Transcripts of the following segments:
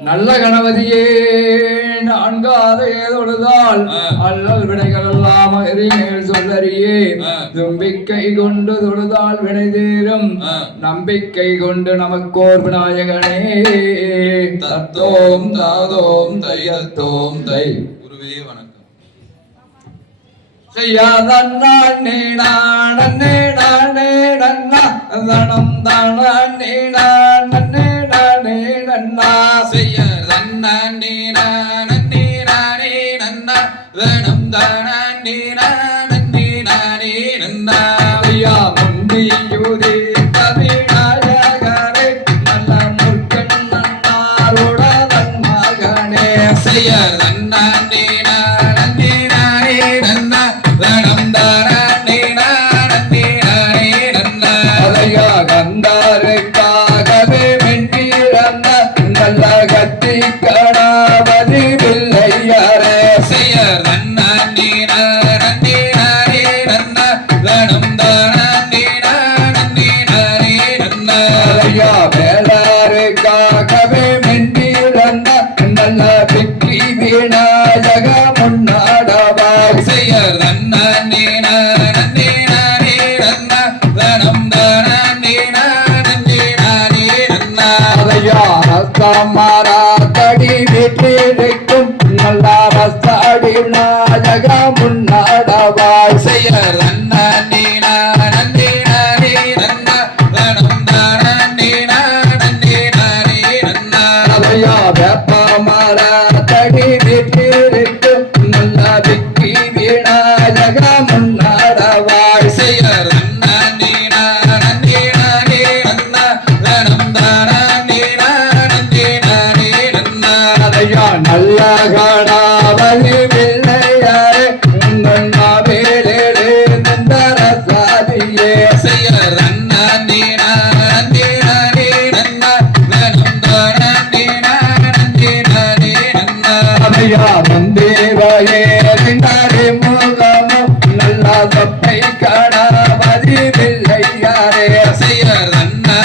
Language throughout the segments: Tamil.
நல்ல கணபதியே நான்காத தொழுதால் அல்லல் வினைகள் எல்லாம் மேல் சொல்லறியே தும்பிக்கை கொண்டு தொழுதால் வினை தீரும் நம்பிக்கை கொண்டு நமக்கோர் விநாயகனே தத்தோம் தாதோம் தையத்தோம் தை. குருவே வணக்கம். செய்யாதே நானே நானே நன்னா தனம் தானே நானே நானே நன்னா செய்ய தன்னே நானே நானே நன்னா தனம் தானே நானே நானே நன்னா ஐயா முந்தியுதே கவிநாயகரே நல்ல முற்கண் நன்னாரோட தன்மகனே செய்ய தன்னே நானே நானே நன்னா தனம் தானே நானே நானே நன்னா அதையா கந்தாருக்காகவே மென்றிறந்த நல்ல கத்தி கணபதி பிள்ளையாரே செய்ய நன்னே நானே நானே நன்னா தனம் தானே நானே நானே நன்னா அதையா வேளாருக்காகவே மென்றிறந்த நல்ல வெற்றி விநாயக முன்னாடவாய் செய்ய நன்னே நானே நானே நன்னா தனம் தானே நானே நானே நன்னா அதையா ரசமாரா தடி வீட்டிற்கும் நல்ல ரசாடி விநாயக முன்னாடவாய் செய்ய நன்னே நானே நானே நன்னா தனம் தானே நானே நானே நன்னா அதையா வேப்பமாரா தடி வீட்டிற்கும் நல்ல வெற்றி விநாயக முன்னாடவாய் செய்ய நன்னே நானே நானே நன்னா தனம் தானே நானே நானே நன்னா அதையா நல்ல கணபதி பிள்ளையாரே உங்கள் நாவேலே நந்தரசாதியே செய்ய நன்னே நானே நானே நன்னா தனம் தானே நானே நானே நன்னா அதையா வந்தேவாயே ரெண்டாரே முகமும் நல்ல சொப்பை கணபதி பிள்ளையாரே செய்ய நன்னே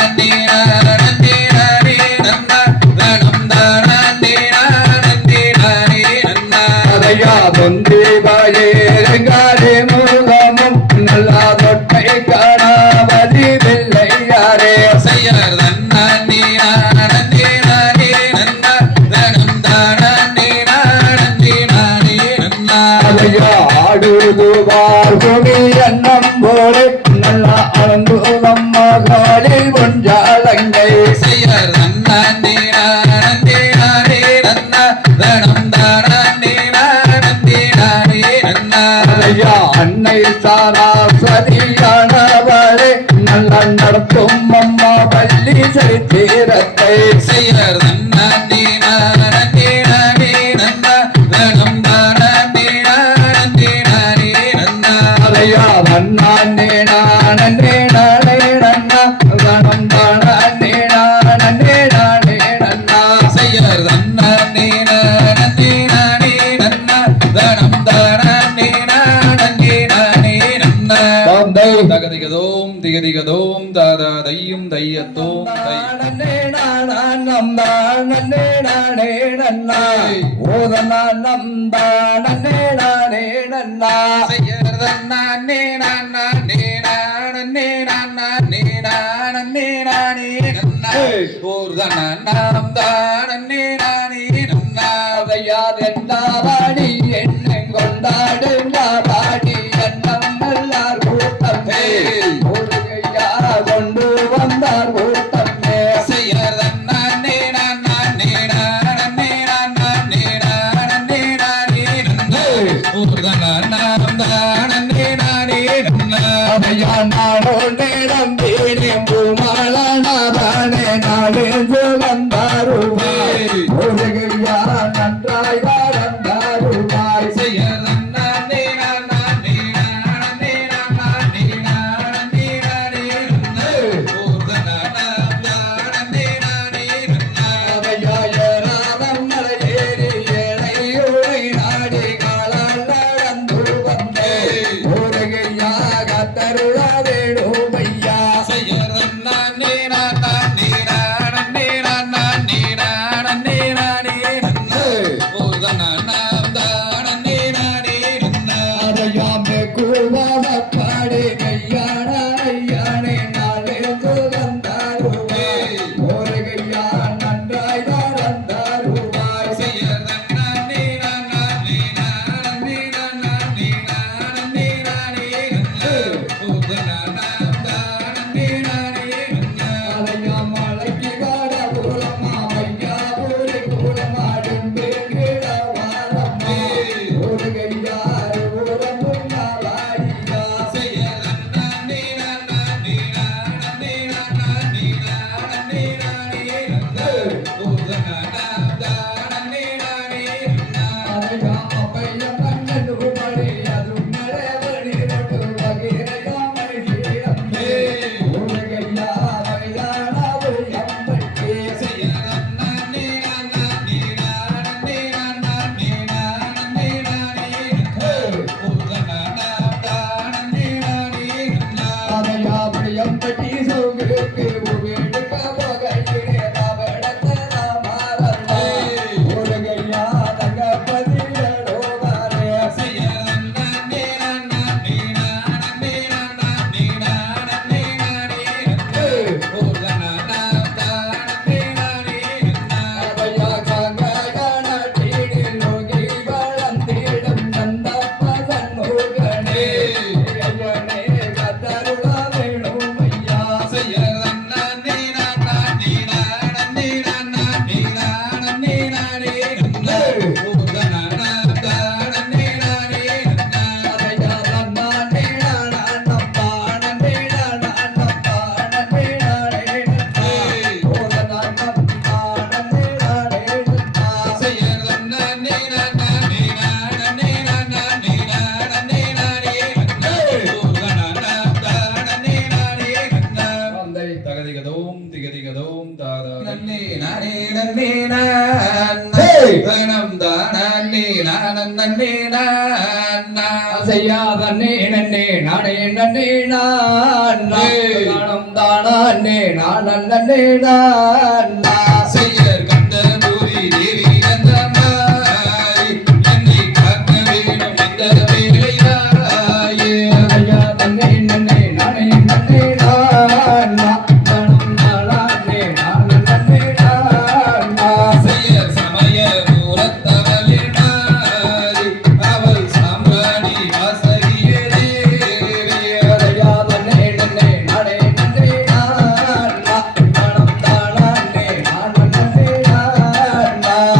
நானே நானே நன்னா தனம் தானே நானே நானே நன்னா அதையா வந்தேவாயே ரெண்டாரே முகமும் நல்ல சொப்பை கணபதி பிள்ளையாரே செய்ய நன்னே நானே நானே நன்னா தனம் தானே நானே நானே நன்னா அதையா ஆடுதுவார் குடி அன்னம் போலே நல்ல அலங்குதம் மகளில் கொஞ்சாலங்கை செய்ய நன்னே நானே நானே நன்னா தனம் தானே நானே நானே நன்னா அதையா அன்னை சாராசதியானவளே நல்ல நடத்தும் அம்மா பள்ளி சரித்திரத்தை செய்ய நன்னே நானே நானே நன்னா தனம் தானே நானே நானே நன்னா அதையா நன்னே நானே நானே நன்னா தனம் தானே நானே நானே நன்னா செய்ய நன்னே நானே நானே நன்னா தனம் தானே நானே நானே நன்னா தகதிகதோம் திகதிகதோம் தாதா தையும் தையத்தோம் நன்னே நானம் தானே நானே நன்னா ஓதனா நம் தானே நானே நன்னா செய்ய நன்னே நானே நானே நானே நானே நானே நன்னா ஓதனா நம் தானே நானே நன்னா அதையா ரெண்டாவாடி என்ன கொண்டாடுங்க பாடி எண்ணம் எல்லார் கூட்டமே ஒரு கையா கொண்டு வந்தார் கூட்டமே செய்ய நன்னே நானே நானே நானே நானே நானே நன்னா ஓதனா நம் தானே நானே நன்னா அதையா நானோ நேரம் தேனே பூமாளானே நாளே சுகந்தாருவாய் ஒரு கையா நன்றாய் வாழ்ந்தாருவாய் செய்ய நன்னே நானே நானே நானே நானே நானே நன்னா ஓதனா நம் தானே நானே நன்னா அதையா ஏறாதம் மலையேறி ஏழையோரை நாடி காலால் நடந்து வந்தே ஒரு கையா கத்தருளா வேணும் ஐயா செய்ய நன்னே நானே நானே நானே செய்யர் கந்தபுரி தேவி நந்தமாரி என்னை காக்க வேணும் இந்த வேலையாயே செய்யர் சமய மூரத்தவளில் மாறி அவள் சாம்ராணி வாசகியே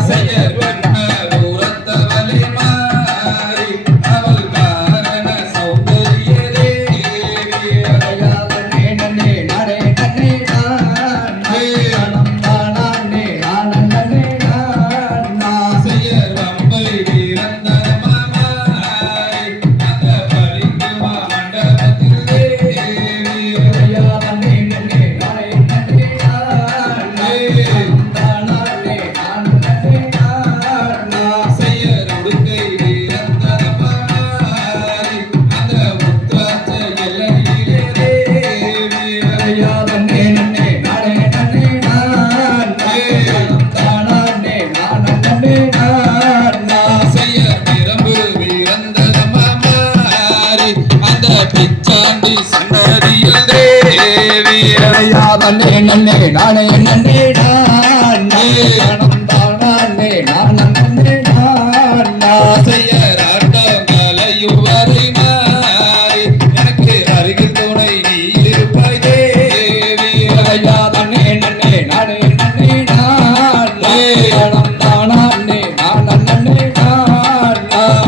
செய்யர் வண்ண மூரத்தவளில் மாறி அவள் காரண சௌந்தரிய செய்யர் வம்பை வீரந்தரமாரி அந்த பளிங்குமா மண்டபத்தில் செய்யர் உடுக்கை வீரந்தரமாரி அந்த முத்தாச்ச எல்லையிலே செய்யர் பிரம்பு வீரந்தரமாரி அந்த பிச்சாண்டி சன்னதியில் தேவி செய்யர் ஆட்டங்களையுவரை மாறி எனக்கு அருகில் துணை நீ இருப்பாய் தேவி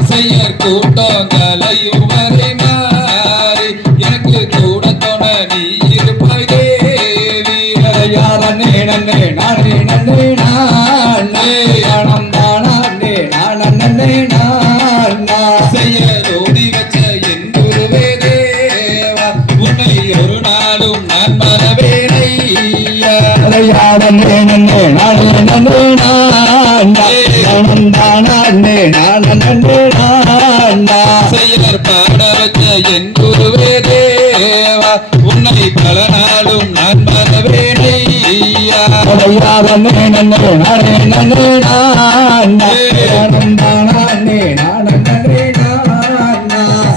செய்யர் கூட்டங்களையுவரை மாறி எனக்கு கூட துணை நீ இருப்பாய் தேவி செய்யர் ஓடி வச்ச என் குருவே தேவா உன்னை ஒரு நாளும் நான் மறவேனையா செய்யர் பாட வச்ச என் குருவே தேவா உன்னை பல நாளும் நான் மறவேனையா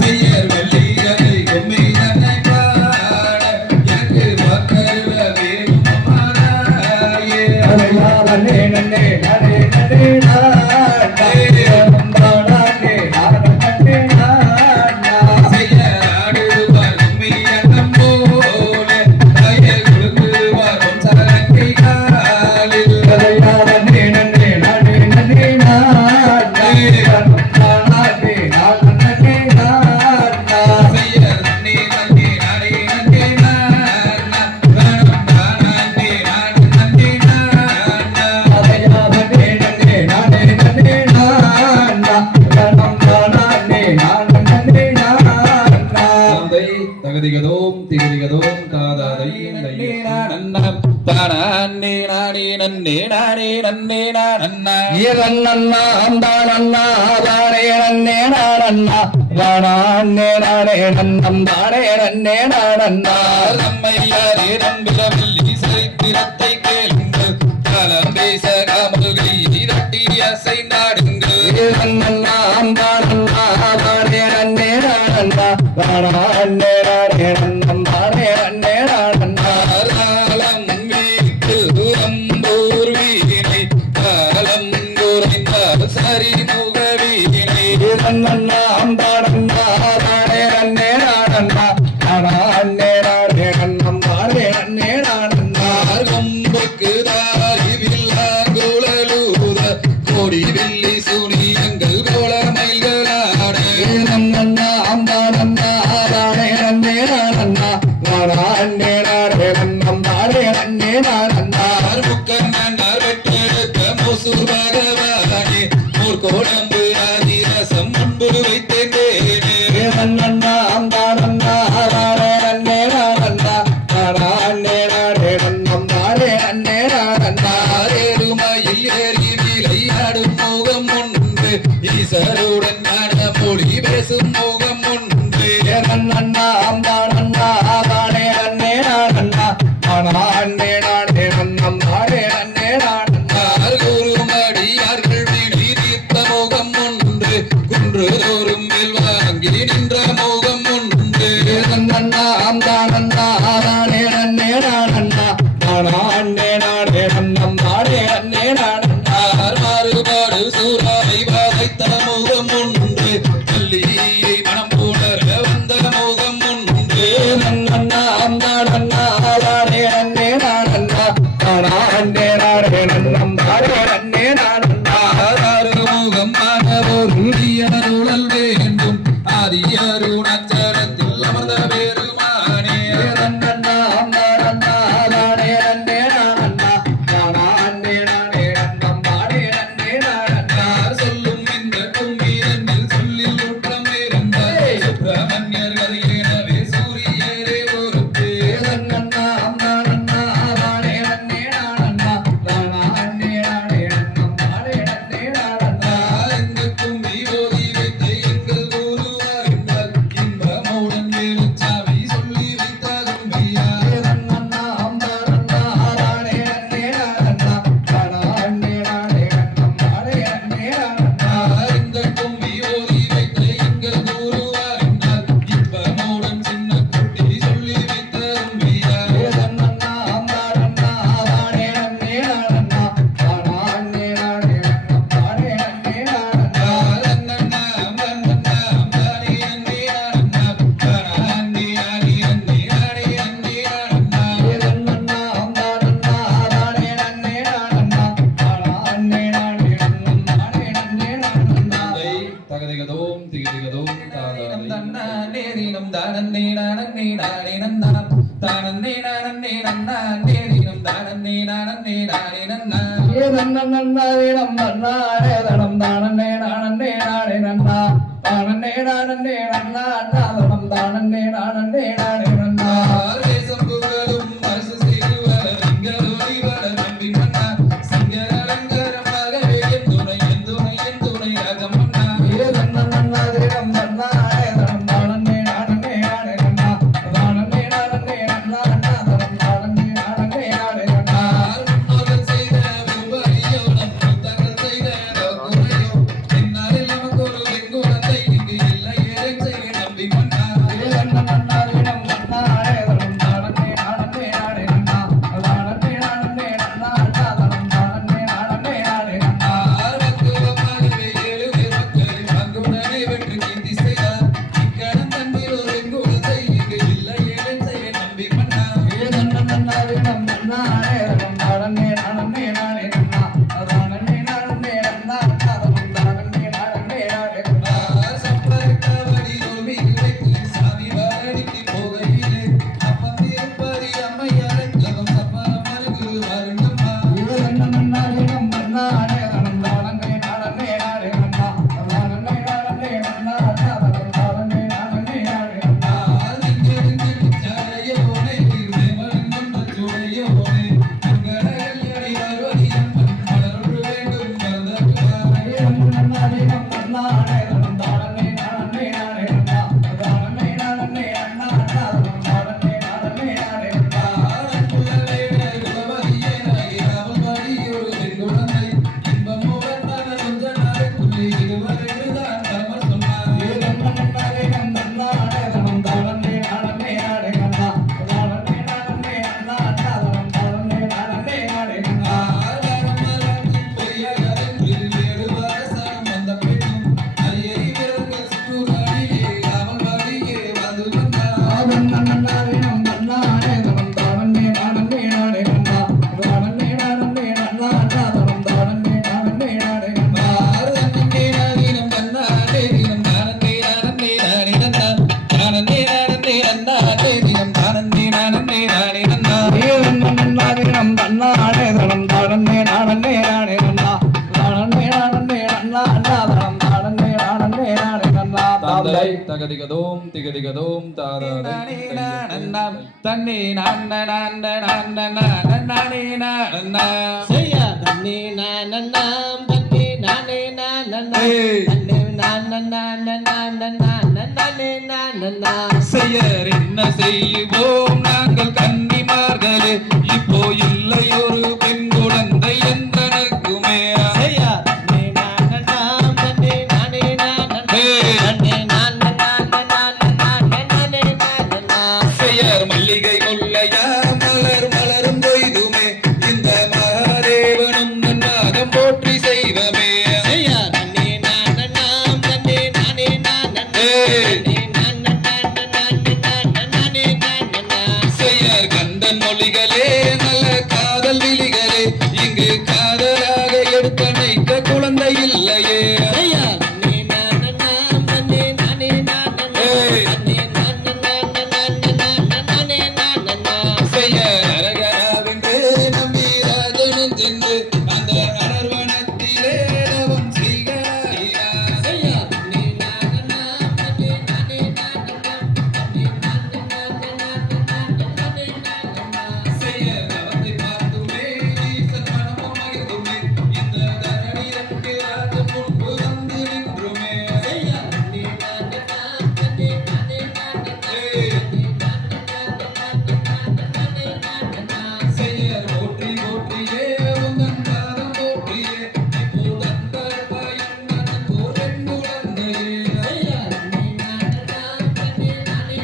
செய்யர் வெள்ளியதை கும்மி தன்னை பாட எனக்கு வாக்கருள வேணும் அம்மானாயே செய்யர் ஆடுவார் கும்மி அன்னம் போல கையில் கொடுக்குவார் உன் சரக்கை காலில் செய்யர் நன்னே நன்னே நானே நன்னே நானா நானும் நானே நானும் நன்னே நானா நானே நன்னே நானண்ணா நன்னா தானண்ணா தானே நன்னே நானண்ணா தானே நானே நன்னம் தானே நன்னே நானண்ணா நம்மையாரே நம்பிரவில்லி சரித்திரத்தை கேளுங்கள் காலம் பேச காமல்களை இரட்டி அசை நாடுங்கள் நன்னா தானண்ணா தானே நன்னே நானண்ணா தானே நானே நன்னம் தானே நன்னே நானண்ணா காலம் வீட்டு அம்பூர் வீணை காலம் குறைந்தால் சரிமுக வீணை நன்னா தானண்ணா தானே நன்னே நானண்ணா தானே நானே நன்னம் தானே நன்னே நானண்ணா கொம்புக்கு தாரி வில்லாங்குழலூத கோடி வெள்ளி சுனியங்கள் கோல மயில்களாட நன்னா தானண்ணா தானே நன்னே நானண்ணா தானே நானே நன்னம் தானே நன்னே நானண்ணா முக்கர் மன்னர் வெற்றெடுத்த மூசூர் பகவானே மூர்கோடம்பு ஆதிரசம் முன்பு வைத்தேனே நன்னா தானண்ணா தானே நன்னே நானண்ணா தானே நானே நன்னம் தானே நன்னே நானண்ணா ஏறுமயில் ஏறி விளையாடும் முகம் ஒன்று ஈசருடன் ஞான மொழி பேசும் முகம் ஒன்று நன்னா தானண்ணா தானே நன்னே நானண்ணா தானே நானே நன்னம் தானே நன்னே நானண்ணா குருமடியார்கள் விழி தீர்த்த முகம் ஒன்று குன்று தோறும் மேல் வாங்கி நின்ற முகம் ஒன்று நன்னா தானண்ணா தானே நன்னே நானண்ணா தானே நானே நன்னம் தானே நன்னே நானண்ணா மாறுபாடு சூறாவை வாதைத்த முகம் ஒன்று பள்ளியை மனம் புணர வந்த முகம் ஒன்று நன்னா தானண்ணா தானே நன்னே நானண்ணா தானே நானே நன்னம் தானே நன்னே நானண்ணா முகம் மாணவர் உருளல் வேண்டும் ஆதி அருணாச்சலத்தில் அமர்ந்த பெருமானே நன்னா தானண்ணா தானே நன்னே நானண்ணா தானே நானே நன்னம் தானே நன்னே நானண்ணா சொல்லும் இந்த கும்பீரனில் சொல்லில் குற்றம் இருந்தால் சுப்பிரமணியர்கள் எனவே சூரியரே ஒரு பேர் நன்னா தானண்ணா தானே நன்னே நானண்ணா தானே நானே நன்னம் தானே நன்னே நானண்ணா இந்த கும்பி ஓதி வைத்த எங்கள் குருவாரின்பால் இன்பமுடன் வேலுச்சாமி சொல்லி வைத்த கும்பியா நன்னா தானண்ணா தானே நன்னே நானண்ணா தானே நானே நன்னம் தானே நன்னே நானண்ணா இந்த கும்பி ஓதி வைத்த எங்கள் குருவாரின்பால் இன்பமுடன் சின்ன குட்டி சொல்லி வைத்த கும்பியா நன்னா தானண்ணா தானே நன்னே நானண்ணா தானே நானே நன்னம் தானே நன்னே நானண்ணா நன்னா தானண்ணா தானே நன்னே நானண்ணா தானே நானே நன்னம் தானே நன்னே நானண்ணா தகதிகதோம் திகதிகதோம் தாதாதை தானன்னே தானன்னே நானன்னே நானே நன்னா தானன்னே நானன்னே நன்னா நேரினம் தானன்னே நானன்னே நானே நன்னா நன்னா வீரம் நன்னாரே தனம் தானன்னே நானன்னே நானே நன்னா தானன்னே நானன்னே நன்னா தானம் தானன்னே நானன்னே நானே நன்னா தேசம் புகழும் அரசு செய்வர் இங்கருளி வள நம்பி மன்னா சிங்கர் அலங்கரமாகவே என் துணை ராஜமன்னா நன்னா வீரம் நன்னாரே தனம் தானன்னே நானன்னே நானே நன்னா தானன்னே நானன்னே நன்னா தனம் தானன்னே நானன்னே நானே நன்னா முன்னோர்கள் செய்த விரும்பறியோ நம் முத்தங்கள் செய்த குறையோ என்னாரில் நமக்கு ஒரு வெங்குணத்தை இங்கு இல்லை ஏன் செய்ய நம்பி மன்னா நன்னா வீரம் தை தகதிகதோம் திகதிகதோம் தாதாதை தன்னே நானே செய்யா தன்னே நானன்னாம் தன்னே நானே நானன்னா தன்னே நானே நானன்னா செய்யர் என்ன செய்வோம் நாங்கள் கன்னிமார்களே இப்போ இல்லை ஒரு பெண் குழந்தை எந்தனக்குமே செய்யா தன்னே நானன்னாம் தன்னே நானே நானன்னா தன்னே நானன்னா செய்யர் மல்லிகை முல்லையா மலர் மலரும் கொய்துமே இந்த மகாதேவனும் நன்னாகம் போற்றி செய்வமே செய்யா தன்னே நானன்னாம் தன்னே நானே நானன்னா தன்னே நானன்னா செய்யர் கந்தன் மொழிகளே நல்ல காதல் விழிகளே இங்கு காதலாக எடுத்த நிற்க குழந்தை இல்லையே செய்யா தன்னே நானன்னாம் தன்னே நானே நானன்னா தன்னே நானன்னா செய்யர் அரகராவென்று நம்பி ராஜனும் சென்று அந்த அனர்வனத்திலே தவம் செய்கிறாயா செய்யா தன்னே நானன்னாம் தன்னே நானே நானன்னா தன்னே நானன்னா செய்யர் தவத்தை பார்த்துமே ஈசன் மனமும் மகிழ்ந்துமே இந்த தரணி தன்னில் ராஜன் முன்பு வந்து நின்றுமே செய்யா தன்னே நானன்னாம் தன்னே நானே நானன்னா செய்யர் போற்றி போற்றியே உந்தன் பாதம் போற்றியே இப்போ தந்தர் பயன் கோரென் குழந்தையே செய்யா தன்னே நானன்னாம் தன்னே நானே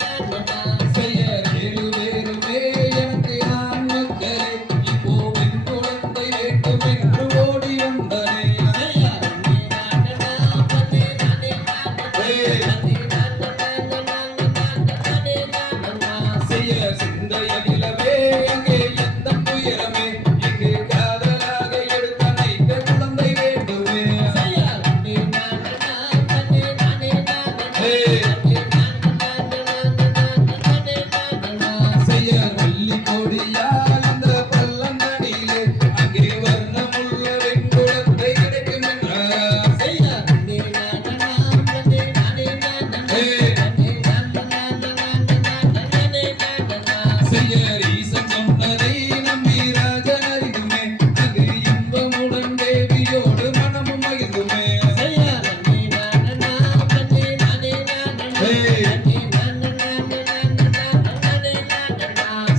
நானன்னா செய்யர் ஏழு பேருமே எனக்கு நான் மக்களே இப்போ பெண் குழந்தை வேண்டும் என்று ஓடி வந்தனே செய்யா தன்னே நானன்னாம் தன்னே நானே நானன்னா செய்யர் சிந்தையிலவே அங்கே எந்த துயரமே இங்கு காதலாக எடுத்த நைக்க குழந்தை வேண்டுமே செய்யா தன்னே நானன்னாம் தன்னே நானே நானன்னா செய்யர் வெள்ளி கொடியால் அந்த பள்ளந்தடியிலே அங்கே வர்ணமுள்ள வெண்குழந்தை கிடைக்கும் என்றார் செய்யா தன்னே நானன்னாம் தன்னே நானே நானன்னா செய்யர் ஈசன் சொன்னதை நம்பி ராஜன் அறிந்துமே அங்கு இன்பமுடன் தேவியோடு மனமும் மகிழ்ந்துமே செய்யா தன்னே நானன்னாம் தன்னே நானே நானன்னா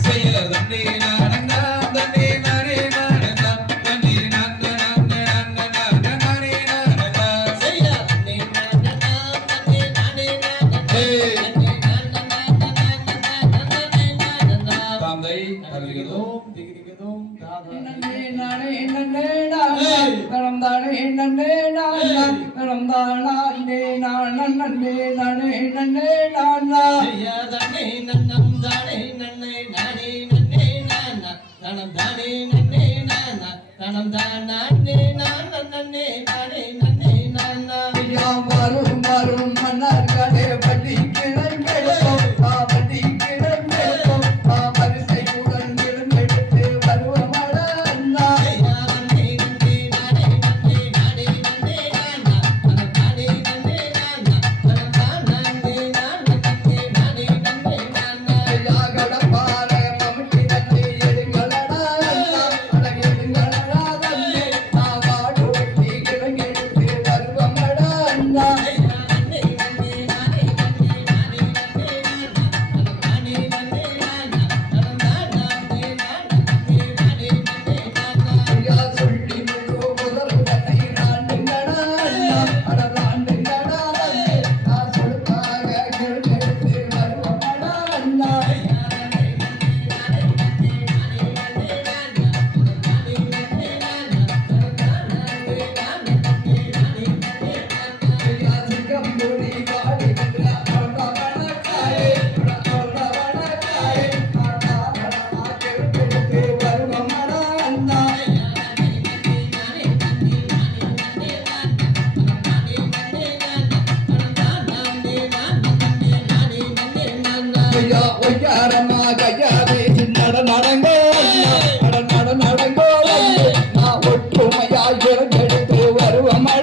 செய்யர் தன்னே நானன்னா தன்னே நானே நானன்னா தன்னே நானே நானன்னா செய்யா தன்னே நானன்னாம் தன்னே நானே நானன்னா தாந்தை தகதிகதோம் திகதிகதோம் நன்னே நானே நன்னே நானே தனம் தானே நன்னே நானா தனம் தானா நே நானே நானே நன்னே நானா செய்யா தன்னே நன்னம் தானே நன்னே நானே நன்னே நானா தனம் தானே நன்னே நானா தனம் தானே நானா நன்னே நானே நன்னே நானா யாம் வரும் வரும் மன்னர்களே பட்டி கிழங்கெடுத்தோம் பட்டி கிழங்கெடுத்தோம் பரிசை உடன் எழுந்தெடுத்து வருவமட அண்ணா செய்யா தன்னே நன்னே நானே நன்னே நானே நன்னே நானா தனம் தானே நன்னே நானா தனம் தானே நானா நன்னே நானே நன்னே நானா கடப்பாறை மம்மிட்டி நன்னே எடுங்களடா அண்ணா அடங்கெடுங்களடா தன்னே வாடு வெட்டி கிழங்கெடுத்து வருவமட அண்ணா செய்யா தன்னே நன்னே நானே நன்னே நானே நன்னே நானா தனம் தானே நன்னே நானா தனம் தானே நானா நன்னே நானே நன்னே நானா ஐயா சொல்லி முழு முதல் தன்னை நாண்டுங்கடா அண்ணா அடலாண்டுங்கடா தன்னே நான் சொல்லுக்காக கிழங்கெடுத்து வருவமட அண்ணா சிங்கம்புரி வாடி காயே வருவமட அண்ணா ஐயா ஒய்யாரமா கையாவே நட நடங்கோ அண்ணா நட நடங்கோ நான் ஒற்றுமையாய் எடுத்து வருவமட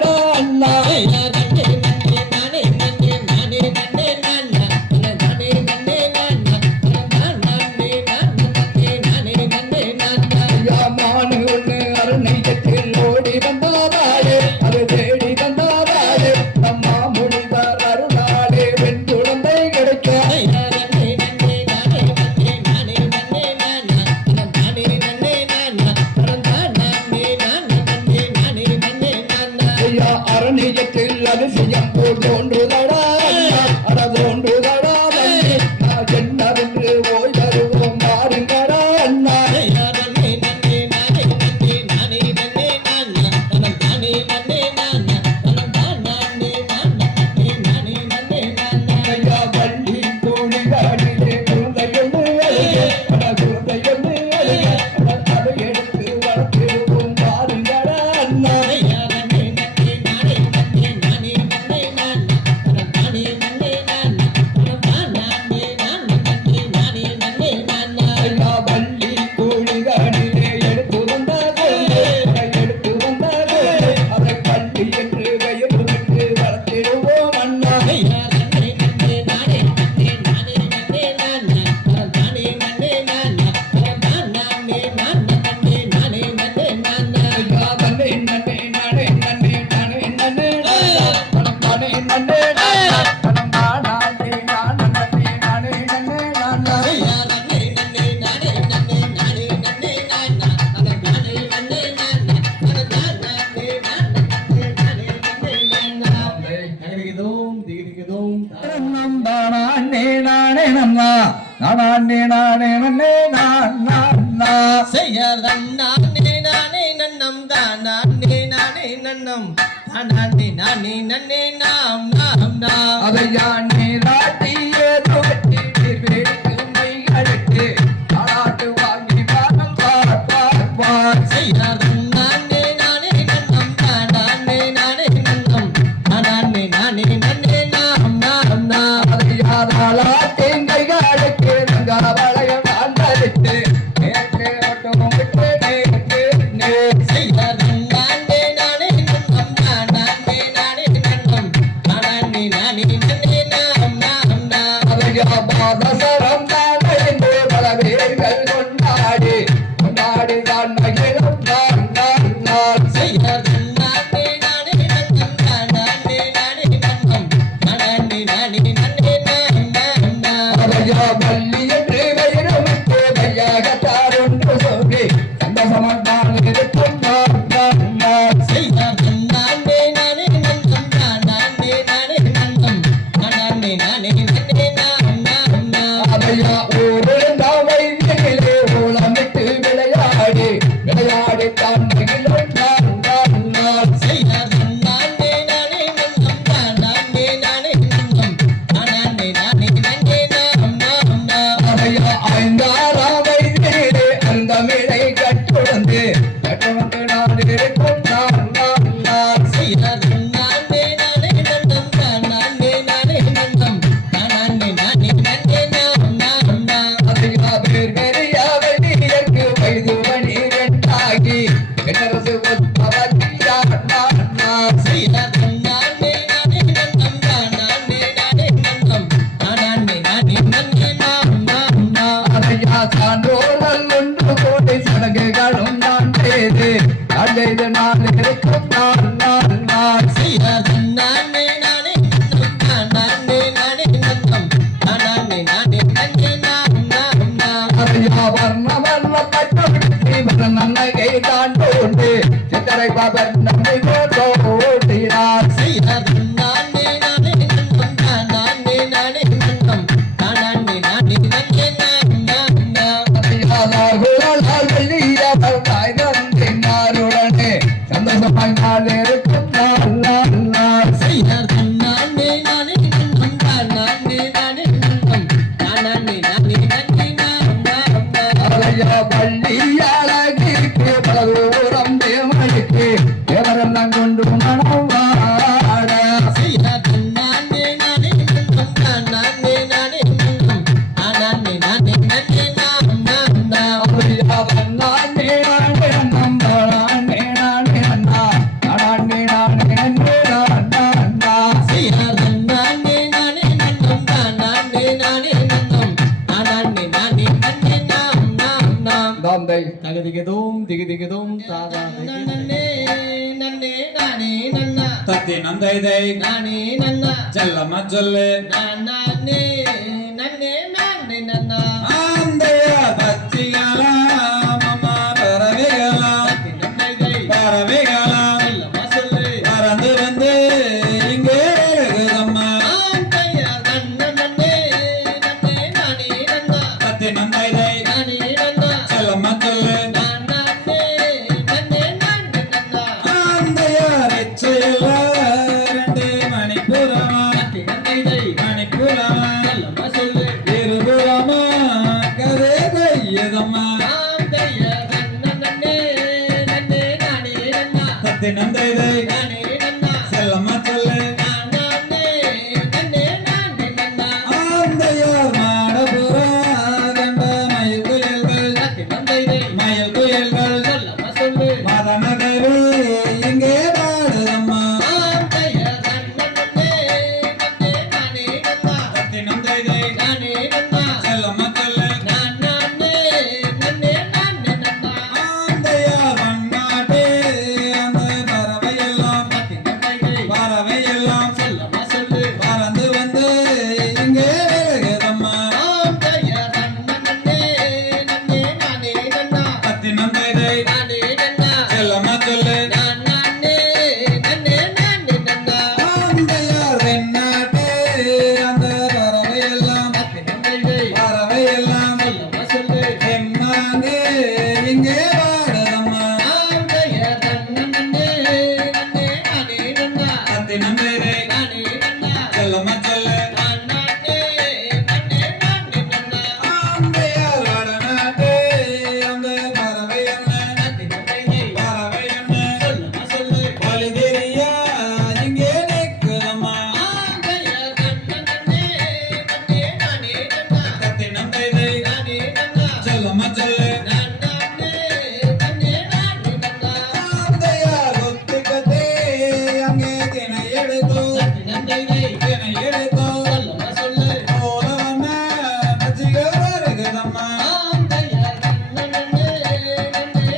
செய்யார் நானே நானே நன்னம் தானே நானே நன்னம் நானே நானே நன்னே நாம் நாம் நாம் அதை யானே நாட்டியே தோட்டி வேடிக்கை அழைத்து பாராட்டு வாங்கி பாடல் பார் செய்யார் நானே நானே நன்னம் தானே நானே நன்னம் நானே நானே நன்னே நாம் நாம் நாம் அதை யாராலா தேங்கை அழைத்து வளைய வாழ்ந்தளித்து நேற்று மட்டும் விட்டு நே செய்யார் நானே நானே நன்னம் தானே நானே நன்னம் நானே நானே நன்னே நாம் நாம் நாம் அதையா பாதசரம் தானே என்று பல பேர்கள் கொண்டாடி தான் மகிழும் நான் செய்யார் நானே நானே நன்னம் தானே நானே நன்னம் நானே நானே நன்னே நாம் நாம் நாம் அதையா வள்ளி என்று வயிறுமிட்டு கையாகத்தார் ஒன்று சொல்லி சந்தோஷமாக தான் இருக்கும் நான் செய்யார் நானே நானே நன்னம் தானே நானே நன்னம் நானே நானே நன்னே நாம் நாம் நாம் அதையா ஊரிழந்த வைத்தியிலே ஊழமிட்டு விளையாடி தான் மகிழும் நான் செய்யார் நானே நானே நன்னம் தானே நானே நன்னம் நானே நானே நன்னே நாம் நாம் நாம் அதையா ஐந்தாராம் வைத்தியிலே அந்த மிடை கட்டுணர்ந்து நான் இருக்கும் நான் செய்யார் நானே நானே நன்னம் தானே நானே நன்னம் நானே நானே நன்னே நாம் நாம் நாம் அதையா பேர் பெரிய வைத்தியருக்கு வயது மணி ரெண்டாகி கிணரசு நான் செய்யார் நானே நானே நன்னம் தானே நானே நன்னம் நானே நானே நன்னே நாம் நாம் நாம் அதையா சான்றோர்கள் ஒன்று கோடி சடங்குகளும் நான் செய்து நான் இருக்கும் நான் செய்யார் நானே நானே நன்னம் தானே நானே நன்னம் நானே நானே நன்னே நாம் நாம் நாம் அதையா வர்ண பட்டு நன்னகை தான் போட்டு சித்தரை பாபர் நம்மை ஓட்டினார் செய்யார் நானே நானே நன்னம் தானே நானே நன்னம் நானே நானே நன்னே நாம் நாம் நாம் அதையாதார் குழலால் வெள்ளியவர் தாய் தந்தினாருடனே சந்தோஷமாய் நான் இருக்கும் நான் செய்யார் நானே நானே நன்னம் தானே நானே நன்னம் நானே நானே நன்னே நாம் நாம் நாம் அதையா பள்ளி அழகிற்கு பல தூரம் தேவனுக்கு எவரெல்லாம் கொண்டு மனம் வாட செய்யார் நானே நானே நன்னம் தானே நானே நன்னம் நானே நானே நன்னே நாம் நாம் நாம் அதையா நானே நானே நானே நானே நானே நானே செய்யார் நானே நானே நன்னம் தானே நானே நன்னம் நானே நானே நன்னே நாம் நாம் நாம் தாந்தை தகதிகதோம் திகிதிகதோம் தாதா நன்னே நன்னே நானே நன்னா தத்தி நந்தைதை நானே நன்னா செல்லம்மா சொல்லு நானே நன்னே நானே நன்னா ஆந்தைய பச்சிகளாம் அம்மா பறவைகளாம் நன்மைகள் பறவைகளாம் செல்லம்மா சொல்லு பறந்து வந்து இங்கே எழுகுதம்மா ஆந்தையார் நன்னே நன்னே நானே நன்னா தத்தி நந்தைதை நானே நன்னா செல்லம்மா சொல்லு நானே நன்னே நானே நன்னா ஆந்தையார் இச்சையில்ல ரெண்டு மணிப்புறமா நன்மைகள் மணிப்புறமா செல்லம்மா சொல்லு இருபுறமா கதை கையதம்மா ஆந்தையார் நன்னே நன்னே நானே நன்னா தத்தி நந்தைதை நானே நன்னா செல்லம்மா சொல்லு நானே நன்னே நானே நன்னா ஆந்தையார் மாடபுறா கண்ட மயில் குயில்கள் நன்மைகள் மயில் குயில்கள் செல்லம்மா சொல்லு மதனகவே இங்கே பாடுதம்மா ஆந்தையார் நன்னே நன்னே நானே நன்னா தத்தி நந்தைதை நானே நன்னா செல்லம்மா சொல்லு நானே நன்னே நானே நன்னா ஆந்தையார் வண்ணாட்டே அந்த பறவையெல்லாம் இங்கே பாடுதம்மா ஆந்தைய தன்னே நன்னே நானே நன்னா தத்தி நம்பேரே நானே நன்னா செல்லம்மா சொல்லு நன்னே நன்னே நானே நன்னா ஆந்தையார் வடநாட்டே அந்த பறவை என்ன தன்னே பறவை என்ன சொல்லமா சொல்லு ஒலி தெரியா இங்கே நிற்குதம்மா ஆந்தைய தன்னே நன்னே நானே நன்னா தத்தி நம்பேரே நானே நன்னா செல்லம்மா சொல்லு நன்னே நன்னே நானே நன்னா ஆந்தையார் ஒத்துக்கத்தே அங்கே தினை எடுத்தோ தன்னே தினை எடுத்தோ சொல்லமா சொல்லு போலவண்ண மச்சிகள் வருகுதம்மா ஆந்தைய தன்னே நன்னே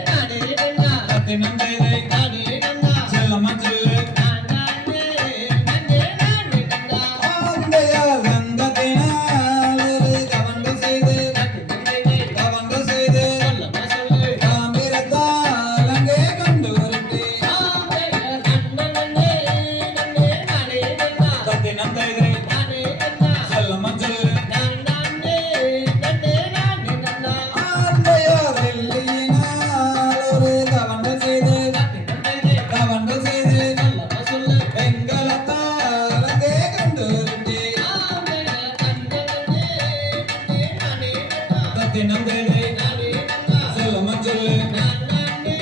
நானே நன்னா தத்தி நம்பேரே நானே நன்னா செல்லம்மா சொல்லு நன்னே நன்னே நானே நன்னா ஆந்தையார் சங்கத்தினால் ஒரு கவங்க செய்து கவங்க செய்து சொல்லமா சொல்லு தாமிரத்தால் அங்கே கொண்டு வருட்டி ஆந்தைய தன்னே நன்னே நானே நன்னா தத்தி நம்பேரே நானே நன்னா செல்லம்மா சொல்லு நன்னே நன்னே நானே நன்னா ஆந்தையார் வெள்ளியினால் ஒரு கவங்க செய்து கவங்க செய்து சொல்லமா சொல்லு வெண்கலத்தால் அங்கே கொண்டு வருட்டி ஆந்தைய தன்னே நன்னே நானே நன்னா தத்தி நம்பேரே நானே நன்னா செல்லம்மா சொல்லு நன்னே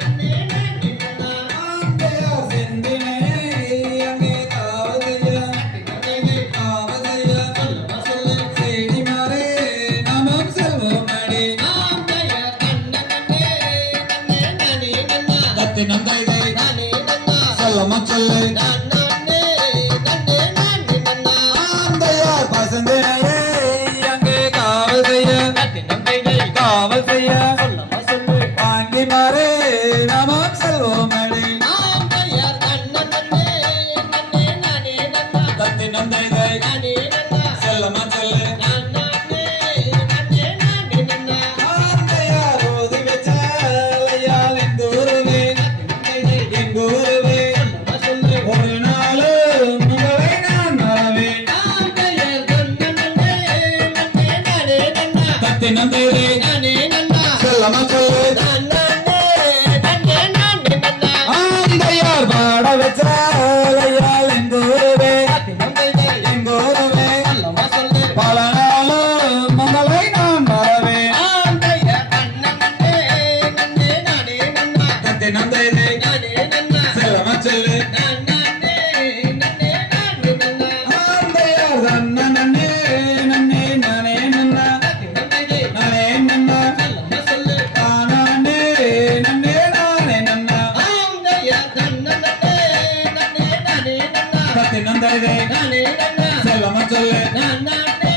நன்னே நானே நன்னா ஆந்தையார் செந்தினை அங்கே காவல் செய்ய காவல் செய்ய சொல்லமா சொல்லு தேடி மாறே நாமும் செல்வோம் அடி ஆந்தைய தன்னே நன்னே நானே நன்னா தத்தி நந்தைதை நானே நன்னா செல்லம்மா சொல்லு நன்னே நன்னே நானே நன்னா ஆந்தையார் பசந்தினையே அங்கே காவல் செய்ய காவல் செய்ய சொல்லமா சொல்லு வாங்கி மாறே நாமும் செல்வோம் அடி ஆந்தைய தன்னே நன்னே நானே நன்னா தத்தி நந்தைதை நானே நன்னா செல்லம்மா சொல்லு நன்னே நன்னே நானே நன்னா ஆந்தையார் ஓதி வச்ச அலையால் எங்கூருவே எங்கூருவே சொல்லமா சொல்லு ஒரு நாள் உங்களை நான் மறவேன் ஆந்தைய தன்னே நன்னே நானே நன்னா தத்தி நந்தைதை நானே நன்னா செல்லம்மா சொல்லு நன்னே நன்னே நானே நன்னா ஆந்தையார் பாட வச்ச அலையால் எங்கூருவே எங்கூருவே சொல்லமா சொல்லு பல நாளும் உங்களை நான் மறவேன் ஆந்தைய தன்னே நன்னே நானே நன்னா தத்தி நந்தைதை நானே நன்னா செல்லம்மா சொல்லு நன்னே நன்னே நானே நன்னா ஆந்தையார் தன்ன நன்னே நன்னே நானே நன்னா நன்னே நானே நன்னா சொல்லமா சொல்லு தானே நன்னே நானே நன்னா ஆந்தைய தன்னே நன்னே நானே நன்னா தத்தி நந்தைதை நானே நன்னா செல்லம்மா சொல்லு நன்னே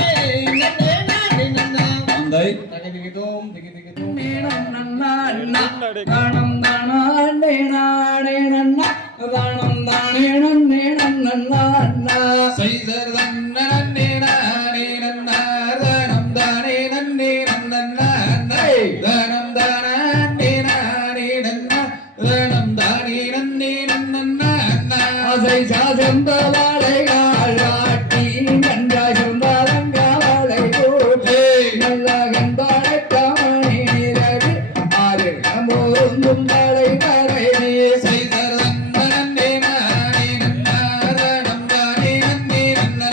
நன்னே நானே நன்னா அந்தை தகதிகிதோம் திகிதிகிதோம் நேனம் நன்னா அண்ணா தானம் தானே நானே நன்னா தானம் தானே நன்னே நன்னா அண்ணா செய்தர் தன்னே நானே நன்னா தனம் தானே நன்னே நன்னா தனம் தானே நானே நன்னா தனம் தானே நன்னே நன்னா அதை சாசந்த வாழை காட்டி நன்றாய் சொந்தாலங்க வாழை போட்டு நல்ல கண்பாடை தாமணி நிறவி ஆறு கம்போருந்தும் வாழை வரை செய்தர் தன்னே நானே நன்னா தனம் தானே நன்னே நன்னா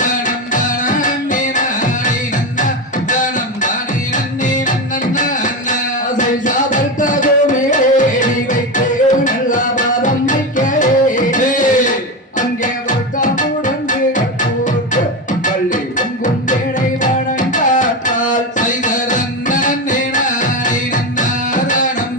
தனம் தானே நானே நன்னா தனம் தானே நன்னே நன்னா அதை சாதர்த்தகுமே வைத்து நல்ல பாதம் வைக்க அங்கே பொருத்தமுடந்து கற்பூர்க்கு பள்ளி பொங்கும் வேடை வணங்காட்டால் செய்தர் தன்னே நானே நன்னா தனம்